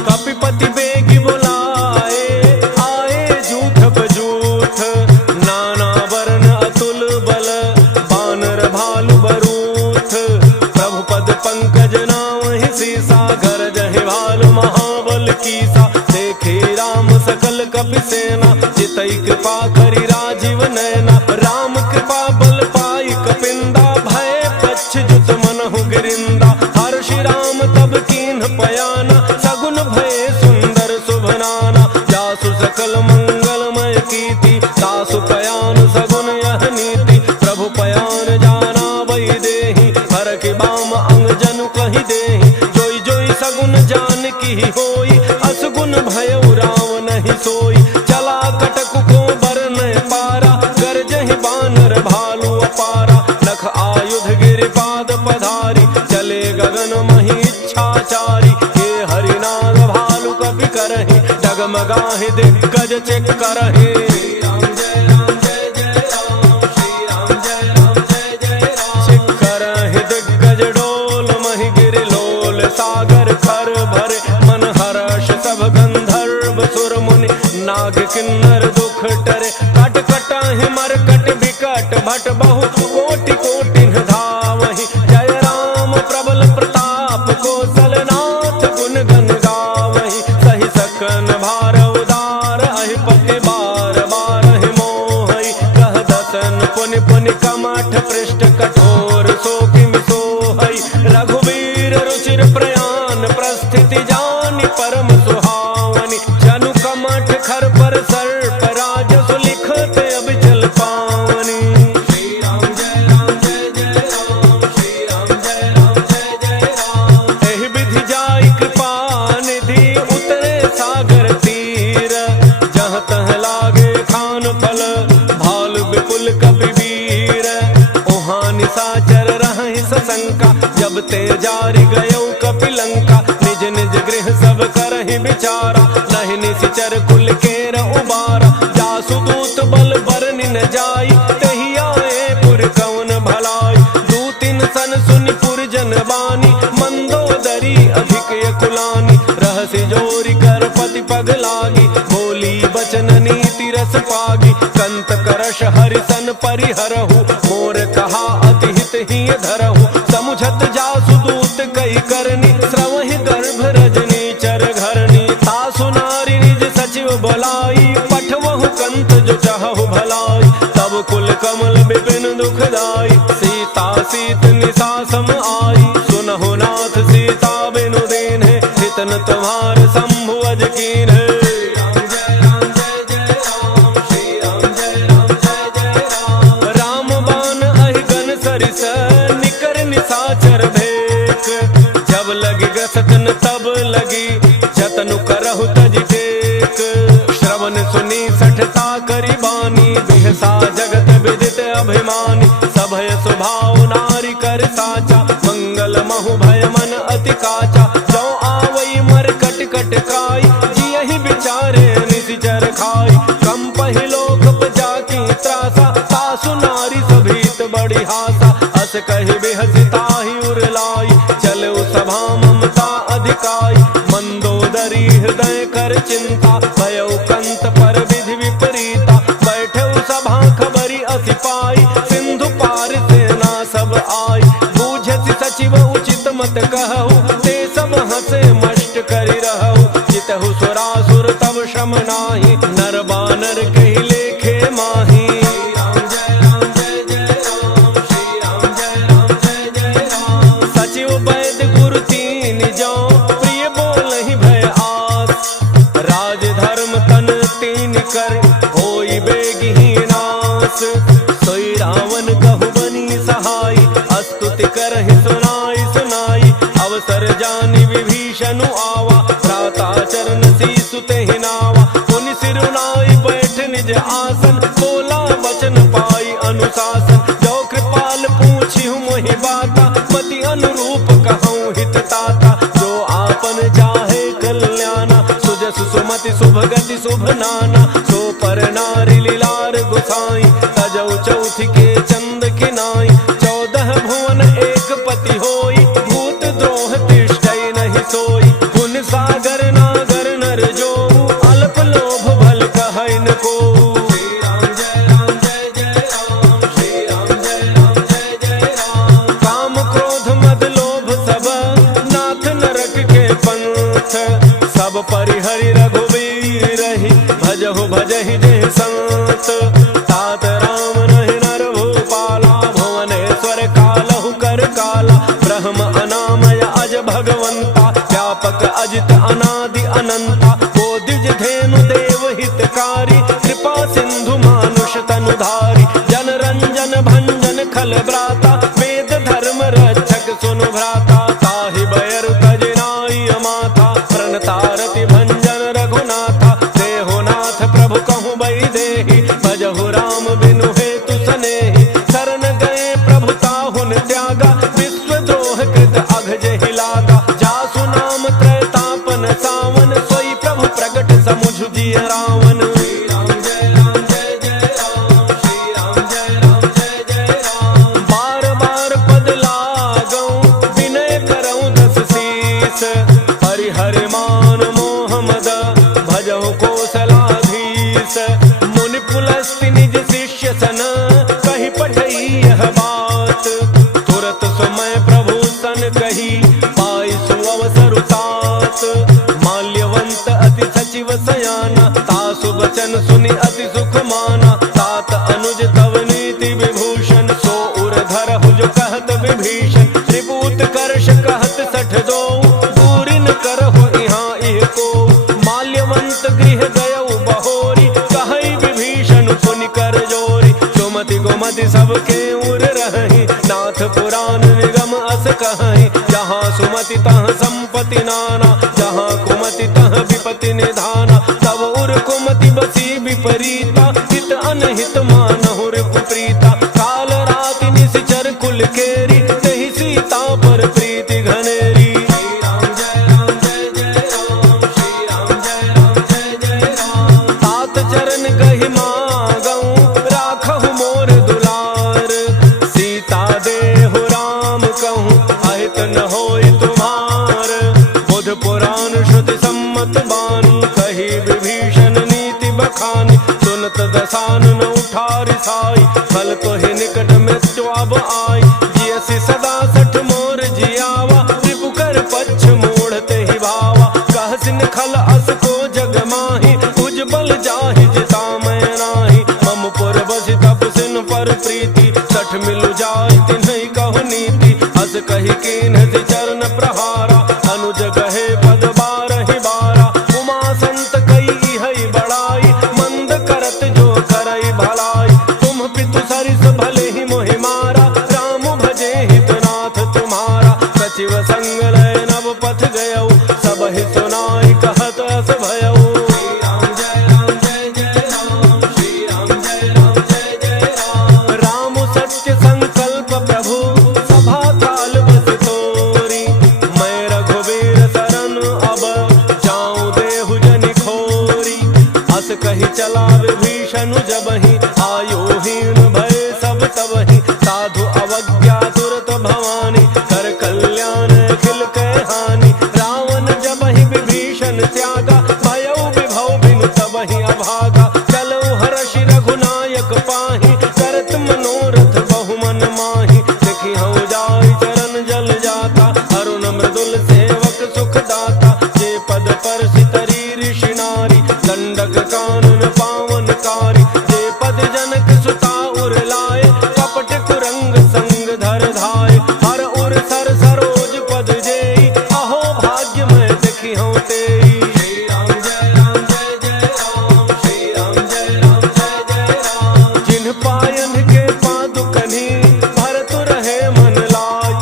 कपिपति बेगी बुलाए आए जूठ बजूठ। नाना वर्ण अतुल बल बानर भालु बरूथ। प्रभु पद पंकज नाम ही सीसा घर जहि भालु महाबल कीसा। देखे राम सकल कपि सेना चितई कृपा करि राजीव नैना। राम कृपा बल पाई कपिंदा भय पच्छ जुत मनहु गिरिंदा। हर्षि राम तब कीन्ह पयाना सगुन भय सुंदर शुभनाना। जासु सकल मंगलमय कीर्ति तासु पयान सगुन यह नीति। प्रभु पयान जाना वही देहि हर के बाम अंग जनु कहि देहि। जोई जोई सगुन जान की होई असगुन भयउ राम नहीं सोई। चला कटक को बरन पारा गरजहि बानर भालु अपारा। लख आयुध गिरिपाद पधारी चले गगन मही इच्छाचारी। हे हरिनाग भालु कपि करहि डगमगाहि दिग्गज चेक करहि। करहि दिग्गज डोल महि गिरि लोल सागर खर भरे। मन हर्ष सब गंधर्व सुर मुनि नाग किन्नर दुख टरे। कट कटाहि मरकट विकट भट बहु कोटि कोटि धावहि। जय राम प्रबल प्रताप कौशल नाथ गुण गन गावहि। सहि सकन भार उदार अहिपति बार बार मोहि। कह दसन पुनि पुनि कमठ पृष्ठ कठोर सोकिमि सोहई। रघुवीर रुचिर प्रयान प्रस्थिति जानि परम सुहावनी। जनु कमठ खर पर सर्प राज सुलिखत अब चल पावनी। श्री राम जय जय राम श्री राम जय जय राम। एहि विधि जाई कृपा निधि उतरे सागर तीर। जहाँ तह लागे खान फल भाल विपुल कपि वीर। ओहाँ निशाचर रहहि सशंका जब ते जारि गयौ कपि लंका। निज निज गृह सब करहि विचारा नहीं निशिचर कुल केर उबारा। जासु दूत बल बरनि न जाई तहि आए पुर कवन भलाई। दूतिन सन सुनि पुर जन बानी मंदोदरी अधिक कुलानी। रहसि जोरि कर पति पग लागी बोली बचन नीति रस पागी। कंत करश हरिसन परिहरहु मोर कहा अति हित ही धरहु। समुझत जासु दूत कई करनी श्रवहि गर्भ रजनी चर घरनी। तासु नारी निज सचिव बलाई पठवहु कंत जो चाहु भलाई। तब तब कुल कमल विपिन दुखदाई, सीता सीत निशा सम आई। सुनहु नाथ सीता बिनु दीन है, हितन तुम्हार शंभु अज कीन है। राम बान अहिगन सरिस निकर निशाचर भेक, जब लगी गसतन तब लगी जतनु करहु तज टेक। श्रवण सुनी सठता करी बानी, बिहसा जगत विदित अभिमानी। सभय स्वभाव नारी कर साचा, मंगल महु भय मन अति काचा। जो आवई मर कट कट काई, जियहि विचारे निशिचर खाई। कम पहिलोक जाकी त्रासा, सासु नारी सभीत बड़ी हासा। अस कहि बिहसि ताहि उर लाई, चलऊ सभा ममता अधिकाई। मंदोदरी हृदय कर चिंता, भयउ कंत पर विधि विपरीता। बैठऊ सभा खबरी अति पाई, सिंधु पार सेना सब आई। बूझति सचिव उचित मत कहु, ते सब हंसे मष्ट करि रहु। जितहु सुरासुर तब श्रम नाही, नर बानर कहि लेखे माही। सचिव वैद्य गुरु तीन जौ, प्रिय बोलहि भय आस। राज धर्म तन तीन कर, होई बेगिहि नास। सोई रावण कहु बनी सहाई, स्तुति करहि सुनाई सुनाई। अवसर जानि विभीषण आवा, भ्राता चरण सीसु तेहि नावा। मुनि सिरुनाई बैठ निज आसन, बोला वचन पाई अनुशासन। जो कृपाल पूछिहु मोहि बाता, पति अनुरूप कहूँ हित ताता। जो आपन चाहे कल्याणा, सुजस सुमति शुभ गति शुभ नाना। सो पर नारी लीलार गुसाई, तजौ चौथ के चंद किनाई। 14 भुवन एक पति होई, भूत द्रोह तिष्ठै नहीं सोई। पुन सागर नागर नर जो, अल्प लोभ भल कहै न को। काम क्रोध मद लोभ सब, नाथ नरक के पंथ। सब परिहरि रघुवीर रही, भजहु भजहि जे संत। तात राम रहि नर भूपाला, भुवनेश्वर कालहु कर काला। ब्रह्म अनामय अज भगवंता, व्यापक अजित अनादि अनंता। बोधिज धेनु देव हितकारी, कृपा सिंधु मानुष तनुधारी। जन रंजन भंजन खल ब्राता, वेद धर्म रक्षक सुनु भ्राता। ताहि बयरु तज नाई अमाथा, प्रणतारति भंजन रघुनाथा। देहो नाथ प्रभु कहूँ बई देहि, भजहु राम बिनु हेतु सनेहि। शरण गए प्रभु ताहुन त्यागा, विश्वद्रोह कृत अघ जेहि लागा। जासु नाम त्रैतापन सावन, सोई प्रभु प्रगट समुझ जिय रावण। बार बार पद लागऊं, विनय करऊं दस शीस। हरिहर मान मोह मद, भजहु कौशलाधीश। मुनि पुलस्ति निज शिष्य सन, कहि पठई यह बात। तुरत समय प्रभु सन कही, पाई सुअवसर तात। माल्यवंत अति सचिव सयाना, तासु बचन सुनि अति सुख माना। तात अनुज तव नीति विभूषण, सो उर धरहु जो कहत विभीषण। त्रिपूत कर्ष कहत सठ दो, दूरि न करहु इहाँ इह को। माल्यवंत गृह गयउ बहोरी, कहई विभीषण पुनि कर जोरी। सुमति गोमति सबके उर रही, नाथ पुराण निगम अस कहई। जहाँ सुमति तह संपत्ति नाना, जहाँ कुमति तह विपति निधाना। तब उर कुमति बसी विपरीता, हित अनहित मानहु रिपुप्रीता। काल राति निशिचर कुल केरी, तहि सीता पर प्रीति घनेरी। तात चरण गहि मागऊं, राखहु मोर दुलार। सीता देहु राम कहूँ, अहित न होई तुम्हार। बुध पुराण श्रुति सम्मत बानी, कही विभीषण नीति बखानी। सुनत दसानन उठारि साई, फल तो ही निकट मृत्यु अब आई। जियसि सदा सठ मोर जियावा, रिपु कर पच्छ मूढ़ते ही भावा। कहसिन खल अस को जग माही, उज्जवल जाहि जिता मैं नाही। मम पुर बसि तपसिन मधुर प्रीति, सठ मिलु जाय तिन्हि कहु नीति, हस कहि कीन्ह चरण प्रहारा, अनुज गहे पद बारहि बारा, उमा संत कई हई बड़ाई, मंद करत जो करई भलाई, तुम पितु सरिस भले ही मोहि मारा, राम भजे हितनाथ तुम्हारा, सचिव संग लय नव पथ गयऊ, सब ही सुनाई कहत अस भयऊ। कही चला विभीषण जबहि, आयोहीन भय सब तबहि, साधु अवज्ञा तुरत भवानी, कर कल्याण अखिल कै हानि, रावण जबहि विभीषण त्यागा, भयउ विभव बिनु तबहि अभागा, चलऊ हर्षि रघुनायक पाहि, करत मनोरथ बहु मन माहि, देखि हऊ जाय चरण जल जाता, अरुण मृदुल सेवक सुख दाता, जे पद परसि तरी ऋषि नारी, दंडक कानन पावनकारी, जे पद जनक सुता उर लाए, कपट कुरंग संग धर धाय, हर उर सर सरोज पद जेई, अहो भाग्य मैं देखी हूँ तेई। श्री राम जय राम जय जय राम, श्री राम जय राम जय जय राम, जिन पायन के पादुकनि, भरत रहे मन लाय,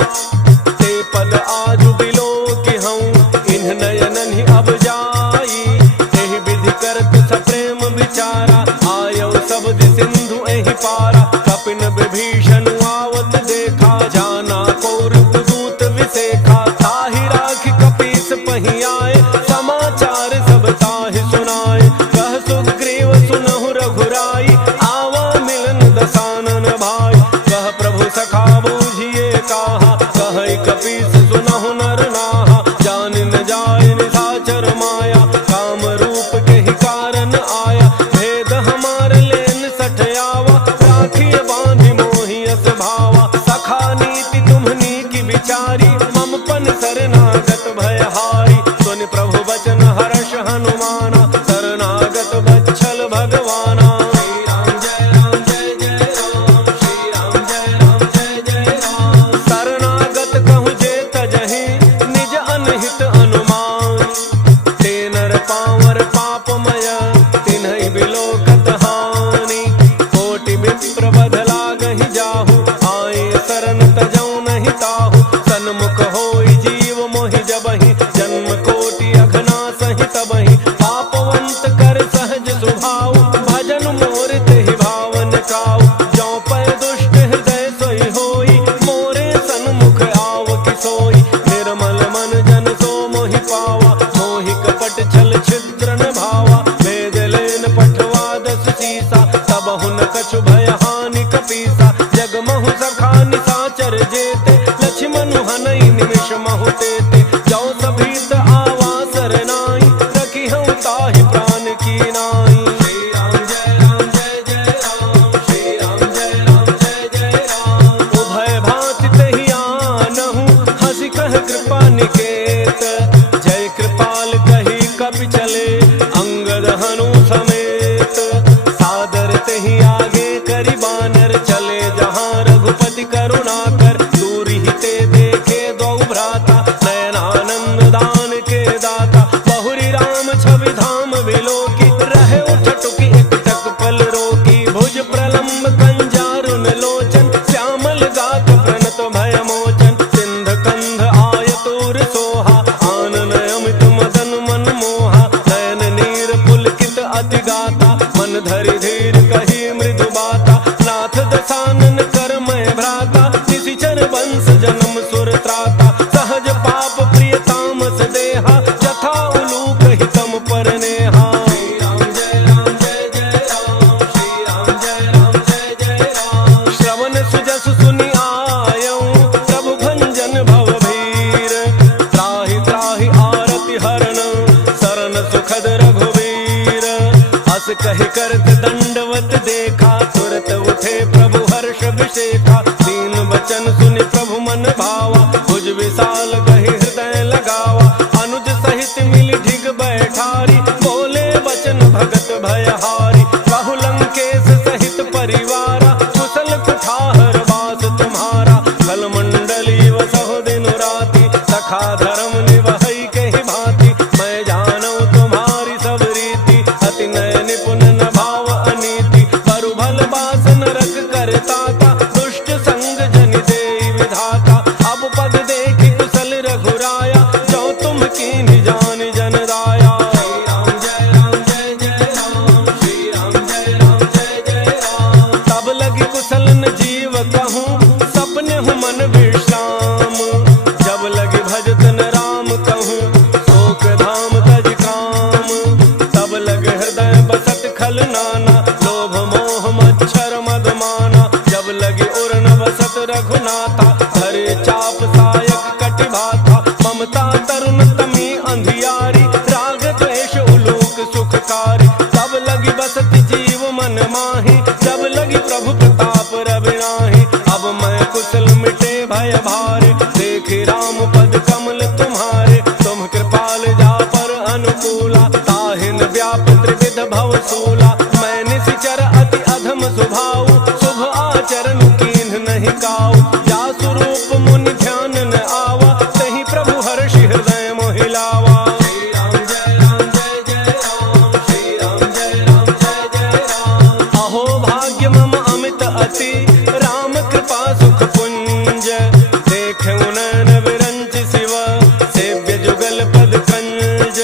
ते पद आजु बिलो कि हूँ, इन्ह नयनन ही अब जाई, एहि विधि करत सप्रेम विचारा, आयौ शब्द सिंधु एहि पारा, कपिन विभीषण आवत देखा, जाना कौरव दूत विसेखा, ताहि राखि कपीस पहि आए, समाचार सब ताहि सुनाए, कह सुग्रीव सुनहु रघुराई, आवा मिलन दसानन भाई, कह प्रभु सखा बूझिए काहा, कह कपीस सुनहु नर नाहा, जान न जाय निशाचर माया, काम रूप के ही कारण आया, भेद हमार लेन सठ आवा, राखिए बांधि मोहि अस भावा, सखा नीति तुम्हनी की विचारी, मम पन शरणागत भयहारी, सुनि प्रभु बचन हर्ष हनुमाना, शरणागत बच्छल भगवाना। श्री राम जय राम जय जय राम, श्री राम जय राम जय जय राम, शरणागत कहु जे तजहि, निज अनहित अनुमान, ते नर पावर पापमय, तिन्हि बिलोकत हानि, कोटि विप्र बध लागहि जाहु, आए शरण तजौ नहीं ताहु, सन्मुख होई जीव मोहि जबहि, जन्म कोटि अघना सहि तबहि, पापवंत कर सहज सुभाव, भजन मोर तेहि भावन काऊ, जौ पै दुष्ट हृदय सोई होई, मोरे सन्मुख आव कि सोई, निर्मल मन जन सो मोहि पावा, मोहि कपट छल छिद्र न भावा, भेद लेन पठवा दस सीसा, तब हुन कछु भय हानि कपीसा, जग महु सखा निशाचर जेते, लक्ष्मण हनई निमिष महु तेते, जौ सभीत आवा सरनाई, रखी हूँ ताहि प्राण की नाई। श्री राम जय राम जय जय राम, श्री राम जय राम जय जय राम, उभय भांति तेहि आनहु, हंसि कह कृपा निकेत, जय कृपाल कही कपि चले, अंगद हनु समेत, सादर तेहि आगे करि बानर, चले जहाँ रघुपति करुणा कर, दूरि ही ते देखे दो भ्राता, नयनानंद दान के दाता, बहुरी राम छवि धाम विलोकी, रहे उठटुकी एक टक पल रोकी, भुज प्रलम्ब कंजारुन लोचन, श्यामल गात प्रणत भय मोचन, सिंध कंध आयतुर सोहा, आनन अमित मदन मन मोहा, नयन नीर पुलकित अति गाता, मन धरि धीर कही मृदु बाता, नाथ दसानन कर मैं भ्राता, निशिचर वंश जन्म सुर त्राता, सहज पाप प्रिय तामस देहा, जथा उलूक हितम पर नेहा। श्री राम जय राम जय जय राम, श्री राम जय राम जय जय राम, श्रवण सुजस सुनि आयऊ, प्रभु भंजन भव भीर, त्राहि त्राहि आरति हरण, शरण सुखद रघुवीर, हस कहि करत दंडवत देखा, तुरत उठे प्रभु हर्ष विशेखा, दीन वचन सुनि प्रभु मन भावा, भुज विशाल कहि हृदय लगावा, अनुज सहित मिलि ढिग बैठारी, बोले वचन भगत भयहारी, कहु लंकेश सहित परिवारा, कुशल गाओ। जा स्वरूप मुनि ध्यान न आवा, तही प्रभु हर्षि हृदय मोहिलावा। श्री राम जय राम जय जय राम, श्री राम जय राम जय जय राम। अहो भाग्य मम अमित अति, राम कृपा सुख पुंज। देखे नयन विरंच शिव, सेव्य जुगल पद कंज।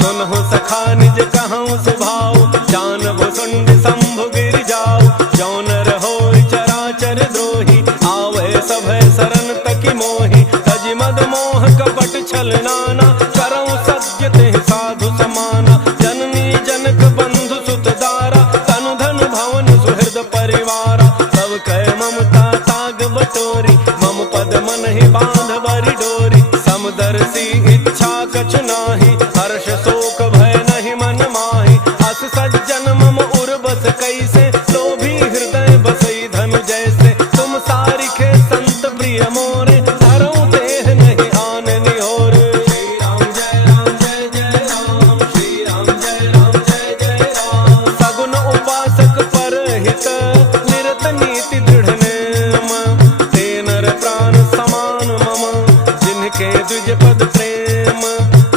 सुनहु सखा निज कहूँ सुभाव, जान भुसुंड शंभु गिर जाओ। जौन रहो चराचर द्रोही, आवे सभय शरण तकी मोहि। तज मद मोह कपट छल नाना, करऊँ सत्य तेहि साधु समाना। जननी जनक बंधु सुत दारा, तनु धन भवन सुहृद परिवारा। सब कह ममता ताग बटोरी, मम पद मन ही बांध बरी डोरी। समदर्शी इच्छा कछु नाही, हर्ष शोक भय नहीं मन माही। अस सज्जन मम उर बस कैसे, लोभी हृदय बसई धनु जैसे। तुम सारिखे संत प्रिय मोरे, धरऊँ देह नहीं आन निहोर। श्री राम जय राम जय जय राम, श्री राम जय राम जय जय राम। सगुन उपासक परहित, निरत नीति दृढ़ नेम। ते नर प्राण समान मम, जिनके द्विज पद प्रेम।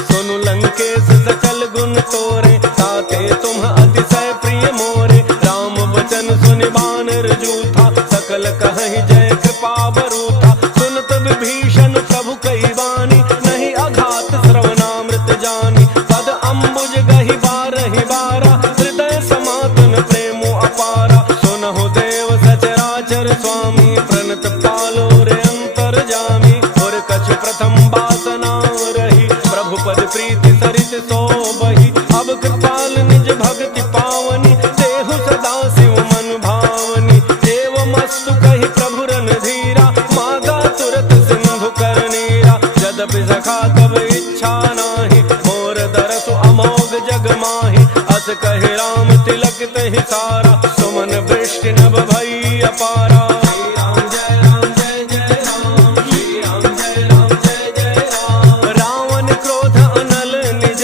सुनु लंकेश सकल गुण तोरे, ताते तुम अतिशय प्रिय मोरे। राम वचन सुनि बानर जूथा, सकल कहहि जय कृपा बरूथा। सुनत विभीषण प्रभु कई बानी, नहीं अघात श्रवणामृत जानी। पद अम्बुज गहि बारहि बारा, हृदय समातन प्रेमो अपारा। सुनहु देव सचराचर स्वामी, प्रणत पालो रे अंतर जामी। और कछु प्रथम वासना रही, प्रभु पद प्रीति सरित सोबहि। अब कृपाल निज भक्ति पावनी, देहु सदा शिव मन भावनी। देव मस्तु कहि प्रभु रणधीरा, मागा तुरत सिंधु कर नीरा। यद्यपि सखा तब इच्छा नाही, मोर दरसु अमोघ जग माही। अस कहि राम तिलक तहि सारा, सुमन वृष्टि नभ भई अपारा। श्री राम जय राम जय जय राम, श्री राम जय राम जय जय राम। रावण क्रोध अनल निज,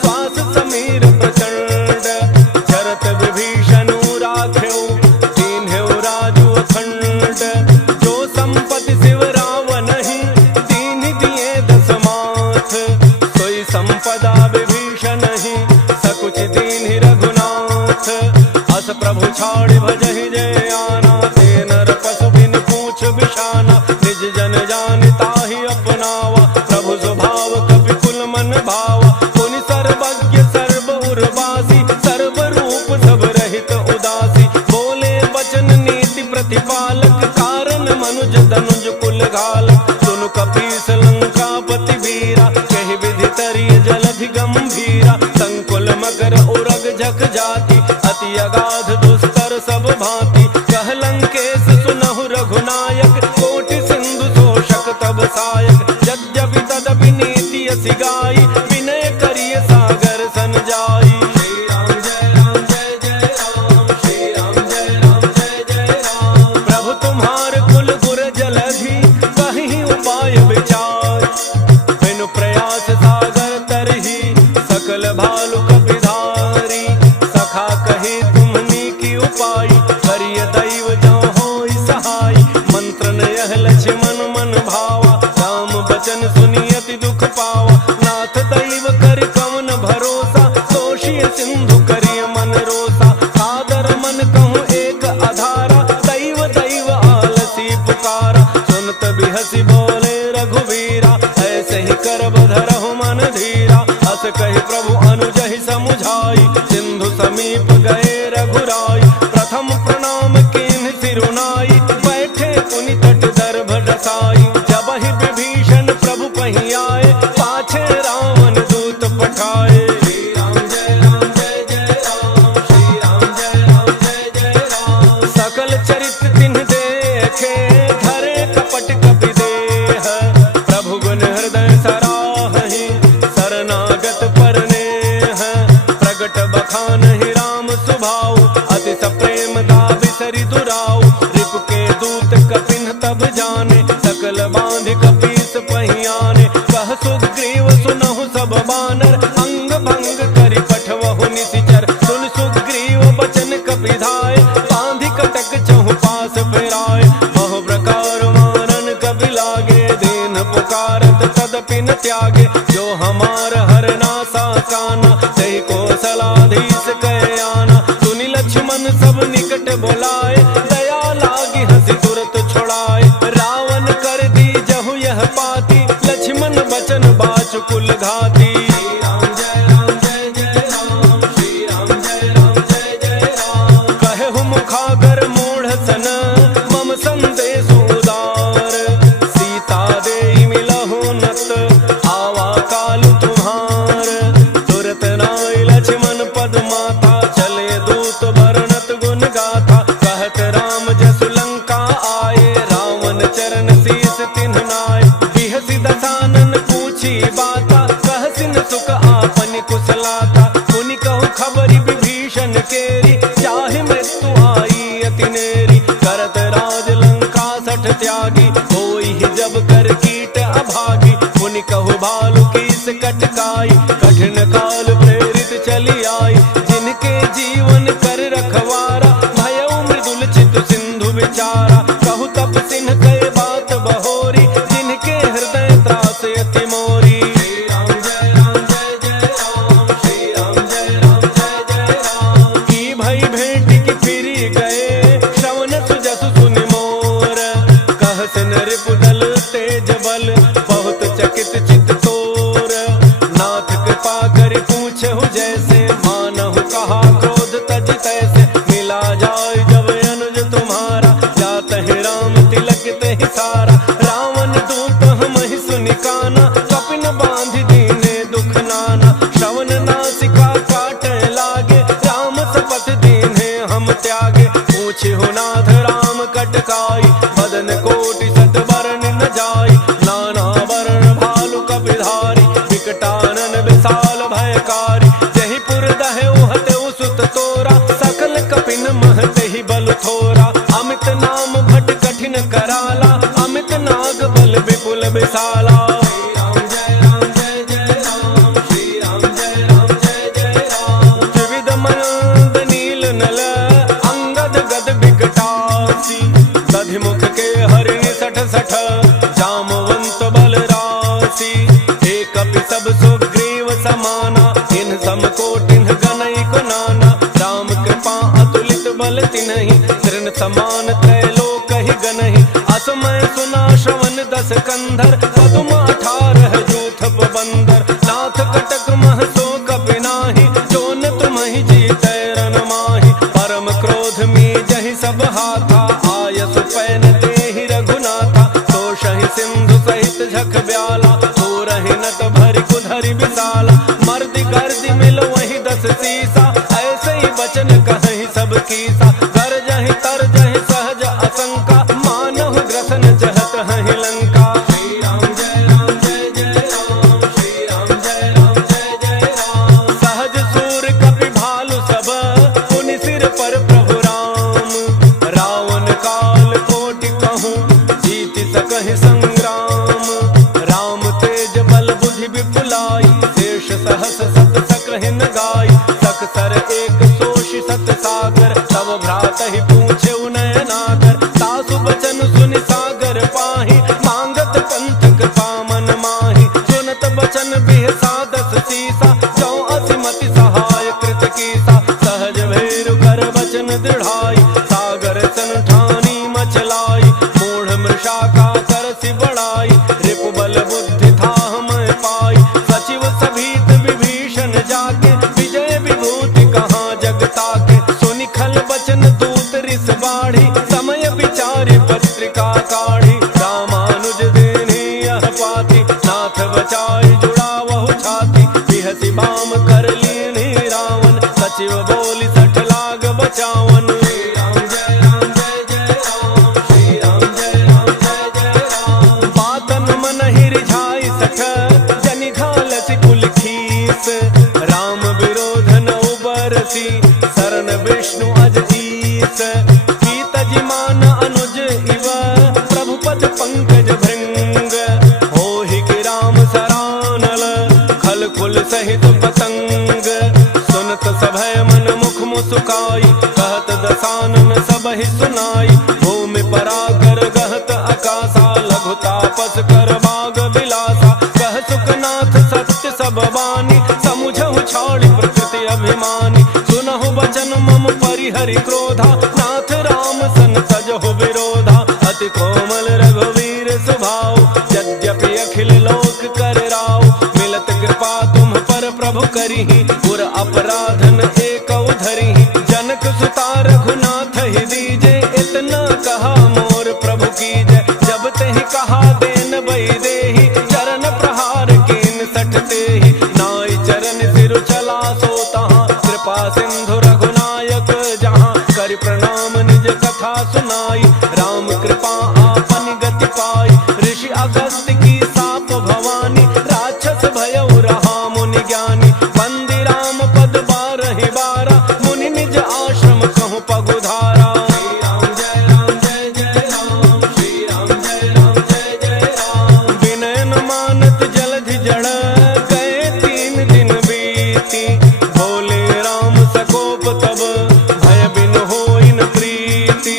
श्वास समीर प्रचंड। चरत विभीषण राखेउ, दीन्हेउ राजु अखंड। जो संपत्ति शिव रावण ही, दीन दिए दस माथ। सोई संपदा विभीषण ही, सकुच दीन्हि रघुनाथ। अस प्रभु छाड़ि भजहि जय आना, ते नर पशु बिन पूछ बिषाना। निज जन जानि ताहि अपनावा, प्रभु स्वभाव कपि कुल मन भावा। पुनि सर्वज्ञ सर्व उर्वासी, सर्व रूप सब रहित उदासी। बोले वचन नीति प्रतिपालक, कारण मनुज तनुज कुल घालक। सुनु कपीस लंकापति वीरा, कहि विधि तरिय जलधि गंभीरा। संकुल मकर उरग झक जाति, अति अगाध दुस्तर सब भांति। कह लंकेश सुनहु रघुनायक, कोटि सिंधु शोषक तब सायक। यद्यपि तदपि नीति असि गाई, विनय करिय सागर सन जाई। श्री राम जय राम जय जय राम, श्री राम जय राम जय जय राम। प्रभु तुम्हार कुल गुर जलधि, कहीं उपाय विचार। बिनु प्रयास सागर तरहि, सकल भालु कपिधारी। सखा कही तुम्हनी की उपाय, करिय दैव जौ होई सहाय। मंत्र न यह लक्ष्मण मन भावा, राम बचन सुनि अति दुख पावा। नाथ दैव कर कवन भरोसा, दोषी सिंधु करिय मन रोसा। सादर मन कहूँ एक आधारा, दैव दैव आलसी पुकारा। सुनत बिहसी बोले रघुवीरा, ऐसे ही कर बधरहु मन धीरा। अस कहि प्रभु अनुजहि समुझाई, सिंधु समीप गए रघुराई। प्रथम प्रणाम कीन्ह सिरुनाई, बैठे पुनि तट दर्भ डसाई। जब ही विभीषण प्रभु पही आए, पाछे रावण दूत पठाए। श्री राम जय राम जय जय राम, श्री राम जय राम जय जय राम। सकल चरित तिन्ह देखे, धरे कपट कपि देह। प्रभु गुण हृदय सराहहि, शरणागत परनेह। प्रगट बखानहि राम सुभाऊ, अति सप्रेम दाबि सरि दुराऊ। रिपु के दूत कपिन तब जाने, सकल बांधि कपीस पहियाने। कह सुग्रीव सुनहु सब बानर, अंग भंग करि पठवहु निशिचर। सुन सुग्रीव बचन कपि धाय, बांधि कटक चहु पास फिराय। बहु प्रकार त्यागे, जो हमार हर नासा काना, तही कौशलाधीश कह आना। सुनि लक्ष्मण सब निकट बोलाए, दया लागी हंसी तुरत छोड़ाए। रावण कर दी जहु यह पाती, लक्ष्मण बचन बाचु कुल घाती। मुखागर मूढ़ सन मम संदेश उदार, सीता दे मिलहु नत आवा काल तुम्हार। तुरत नाय लक्ष्मण पद माथा, चले दूत बरनत गुण गाथा। कहत राम जसु लंका आए, रावण चरण शीस तिन्ह नाय। बिहसि दसानन पूछी बाता, कहसिन सुख आपन कुशलाता। मुनि कहु खबरि विभीषण केरी, चाहे मृत्यु आई अति नेरी। करत राज लंका सठ त्यागी, होई ही जब कर कीट अभागी। मुनि कहु भालु कीस कटकाई, कठिन काल प्रेरित चली आई। जिनके जीवन कर रखवारा, भयउ मृदुल चित सिंधु विचारा। कहु तप सिन्ह कहे बात बहोरी, जिनके हृदय त्रास अति मोरी। रिपुदल तेज बल बहुत चकित चित तोर, नाथ कृपा करि पूछहु जैसे, मानहु कहा क्रोध तज तैसे। मिला जाय जब अनुज तुम्हारा, जातहि राम तिलक तेहि सारा। रावण दूत हमहि सुनि काना, कपिन बांधि दीने दुख नाना। श्रवण नासिका काटे लागे, राम सपथ दीन्हे हम त्यागे। पूछहु नाथ राम कटकाई, बदन कोटि सत बरन न जाई। नाना वरण भालु कपिधारी, विकटानन विशाल भयकारी। जहि पुर दहउ हतउ सुत तोरा, सकल कपिन महते ही बल थोरा। अमित नाम भट कठिन कराला, अमित नाग बल विपुल विशाला। त्रिविध मयंद नील नल, अंगद गद विकटासी। दधिमुख के हरिणि सठ सठ, जामवंत बल राशि। एक कपि सब सुग्रीव समाना, इन सम कोटिन्ह गनई को नाना। राम कृपा अतुलित बल तिन्हि, तृण समान त्रैलोक ही गनहि। असमय सुना श्रवण दस कंधर, पदुम 18 जूथ बंदर। नाथ कटक मह सो कपि नाही, जोन तुम्हि जीतै रन माहि। परम क्रोध में जहि सब हाथा, आयसु पैन तेहि रघुनाथा। तोषहि सिंधु सहित झख ब्याला, तोरहि नट भरि कुधरि विशाला। मर्दि गर्दि मिल वही 10 सीसा, ऐसे ही बचन कहि सब कीसा। गरजहि तरजहि सहज असंका, मानहु ग्रसन जहत हहि लंका। श्री राम जय राम जय जय राम, श्री राम जय राम जय जय राम। सहज सूर कपि भालु सब, पुनि सिर पर प्रभु राम। रावण काल कोटि कहूँ, जीति सकहि संग्राम। राम तेज बल बुद्धि विपुलाई, शेष सहस सत सकहिन गाई। सकसर एक सोषि सत सागर, तब भ्रातहि पूछे नयनागर। सासु बचन सुनि सागर पाहि, मांगत पंथक पामन माहि। सुनत बचन बिहसा 10 सीसा, जौ असिमति सहाय कृत कीसा। सहज भैरु कर बचन दृढ़ाई, सागर सन ठानी मचलाई। मूढ़ मृषा का करसि बढ़ाई, रिपु बल बुद्धि थाह मैं पाई। सचिव सभीत विभीषण जाके, विजय विभूति कहाँ जगता के। सुनि खल बचन दूत रिस बाढ़ी, समय विचारि पत्रिका काढ़ी। रामानुज देहि यह पाती, नाथ बचाई जुड़ावहु छाती। बिहसि बाम कर लीन्हि रावण, सचिव बोली 60 लाग बचावन। श्री राम जय राम जय जय राम, श्री राम जय राम जय जय राम। बातन मन ही रिझाई 60, जनि घालसि कुल खीस। राम विरोध न उबरसी, शरण विष्णु अज ईस। कीतजि मान अनुज इव, प्रभु पद पंकज भृंग। होहि कि राम सरानल, खल कुल सहित पतंग। सुनत सभय मन मुख मुसुकाई, कहत दसानन सबहि सुनाई। भूमि परागर गहत अकासा, लघु तापस कर बाग बिलासा। कह सुख अति कोमल रघुवीर स्वभाव, यद्यपि अखिल लोक कर राव, मिलत कृपा तुम पर प्रभु करिहि, पुर अपराधन एकौ धरिहि, जनक सुता रघुनाथ ही दीजे, इतना कहा मोर प्रभु कीजय, जब तेहि कहा देन बही देहि, चरण प्रहार कीन सठते ही, नाई चरण सिर चला सो तहाँ, कृपा सिंधु रघुनायक जहाँ, करि प्रणाम निज कथा सुनाई, राम कृपा आपन गति पाई, ऋषि अगस्त्य की साप भवानी, राक्षस भयउ रहा मुनि ज्ञानी, बंदी राम पद बारहि बारा, मुनि निज आश्रम कहूँ पगुधारा। श्री राम जय राम जय जय राम, श्री राम जय राम जय जय राम, विनय न मानत जलधि जड़, गए 3 दिन बीती, बोले राम सकोप तब, भय बिन होई न प्रीति,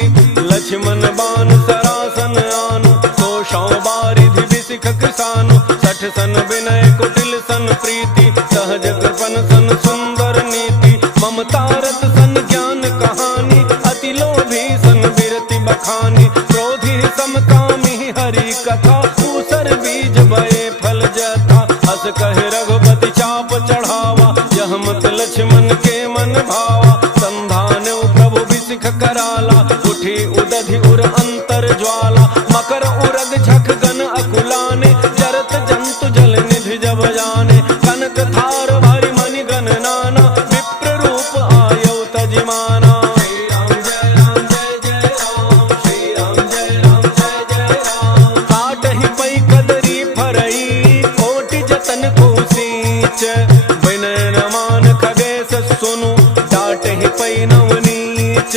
लक्ष्मण बान सरासन आनु, कोशौ बारिधि बिसिख किसानु, 60 सन विनय कुटिल सन प्रीति, सहज कृपन सन सुंदर नीति, ममता रत सन ज्ञान कहानी, अति लोभी सन बिरति बखानी, क्रोधी समकामी हरि कथा, ऊसर बीज बये फल जथा, हस कहे रघुपति चाप चढ़ावा, यह मत लक्ष्मण के मन भावा, संधान प्रभु बिसिख कराला, उठी उदधि उर अंतर ज्वाला, मकर उरग झख गन अकुलाने, जरत जंतु जल निधि जब जाने, कनक थार भरि मणि गण नाना, विप्र रूप आयौ तजिमाना। श्री राम जय राम जय जय राम, श्री राम जय राम जय जय राम, काटहि पै कदरी फरई, कोटि जतन को सींच, विनय न मान खगेश सुनु, डाटहि पै नवनीच,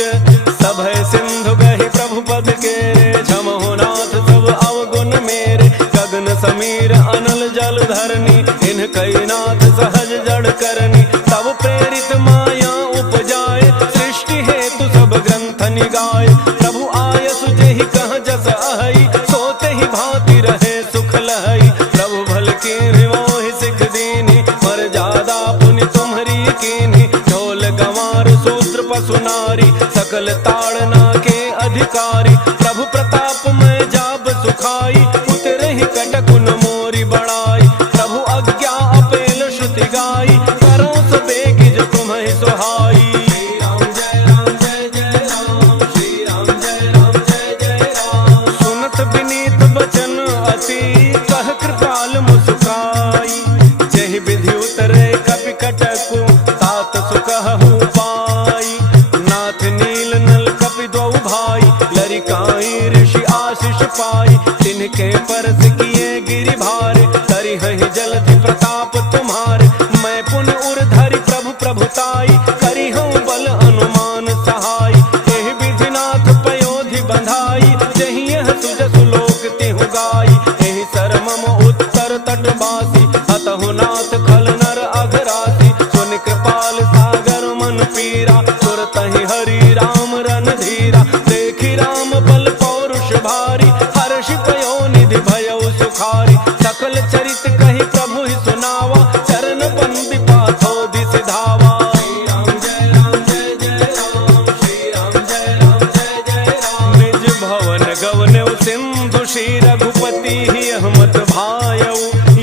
सभय सिंधु गहि प्रभु पद के, झमहु नाथ सब अवगुण मेरे, गगन समीर अनल जल धरनी, इन कई नाथ सहज जड़ करनी, तब प्रेरित माया उपजाए, सृष्टि हेतु सब ग्रंथ निगाए, प्रभु आयसु जेहि कह जस अहई, सोते ही भांति रहे सुख लहई, प्रभु भल की मोहि सिख दीनी, मर्यादा पुनि तुम्हरी कीन्ही, ढोल गंवार शूद्र पशु नारी, सकल ताड़ना के अधिकारी, प्रभु प्रताप में जाब सुखाई, उतरहि कटकुन मोरी बड़ाई, प्रभु आज्ञा अपेल श्रुति गाई, करो सो बेगी जो तुम्हें सुहाई। श्री राम जय राम जय जय राम, श्री राम जय राम जय जय राम, सुनत विनीत बचन अति, कह कृपाल मुस्काई, जहि विधि उतरे कपि कटकु, तात सुकहु पाई, नाथ नील नल कपि द्वौ भाई, लरिकाई ऋषि आशीष पाई, तिनके परस किए गिरि भारे, करिहहि जलधि प्रताप तुम्हारे, मैं पुन उर धरि प्रभु प्रभुताई, करिहउँ बल अनुमान सहाय, एहि विधिनाथ पयोधि बंधाई, जहि यह सुजसु लोक तिहु गाई, एहि सर मम उत्तर तटवासी, अतहु नाथ खल नर अघरासी, सुनि कृपाल सागर मन पीरा, तुरतहि हरि राम रणधीरा, देखि राम बल पौरुष भारी, हर्षि पयोनिधि भयउ सुखारी, सकल चरित कहि प्रभु ही सुनावा, चरण बंदी पाथो दिसि धावा। श्री राम जय राम जय जय राम, श्री राम जय राम जय जय राम, निज भवन गवनउ सिंधु श्री रघुपति ही अहमत भायउ,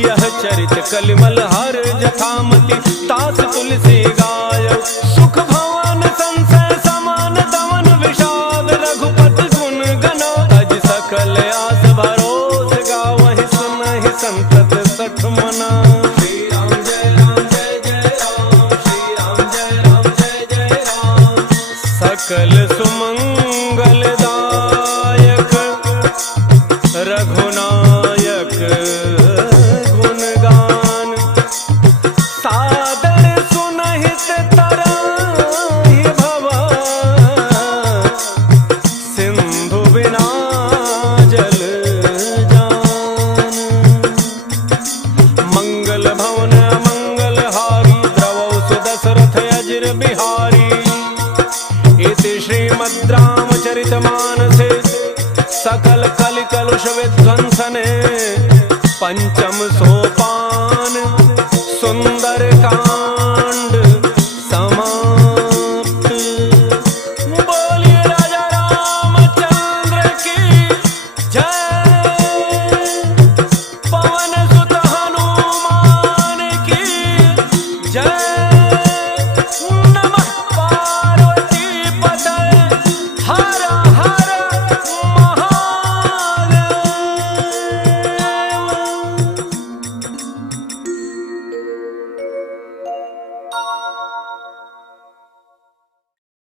यह चरित कलिमल हर जथामति, तास तुलसी गायउ, सुख भवन संशय समान दमन विषाद, रघुपति गुण गना, अज सकल आस भरोस गावहि, सुनहि संतत सठ मना। श्री राम जय राम जय जय राम, श्री राम जय राम जय जय राम, सकल सुमंगल दायक रघुनायक गुणगान, सादर सुनहित तराहि भव, सिंधु बिना जल जान, मंगल भवन मंगल हारी, द्रवौ सुदशरथ अजिर बिहारी, इति श्रीमद् रामचरितमानसे, सकल कलि कलुष विध्वंसने, पंचम सोपान।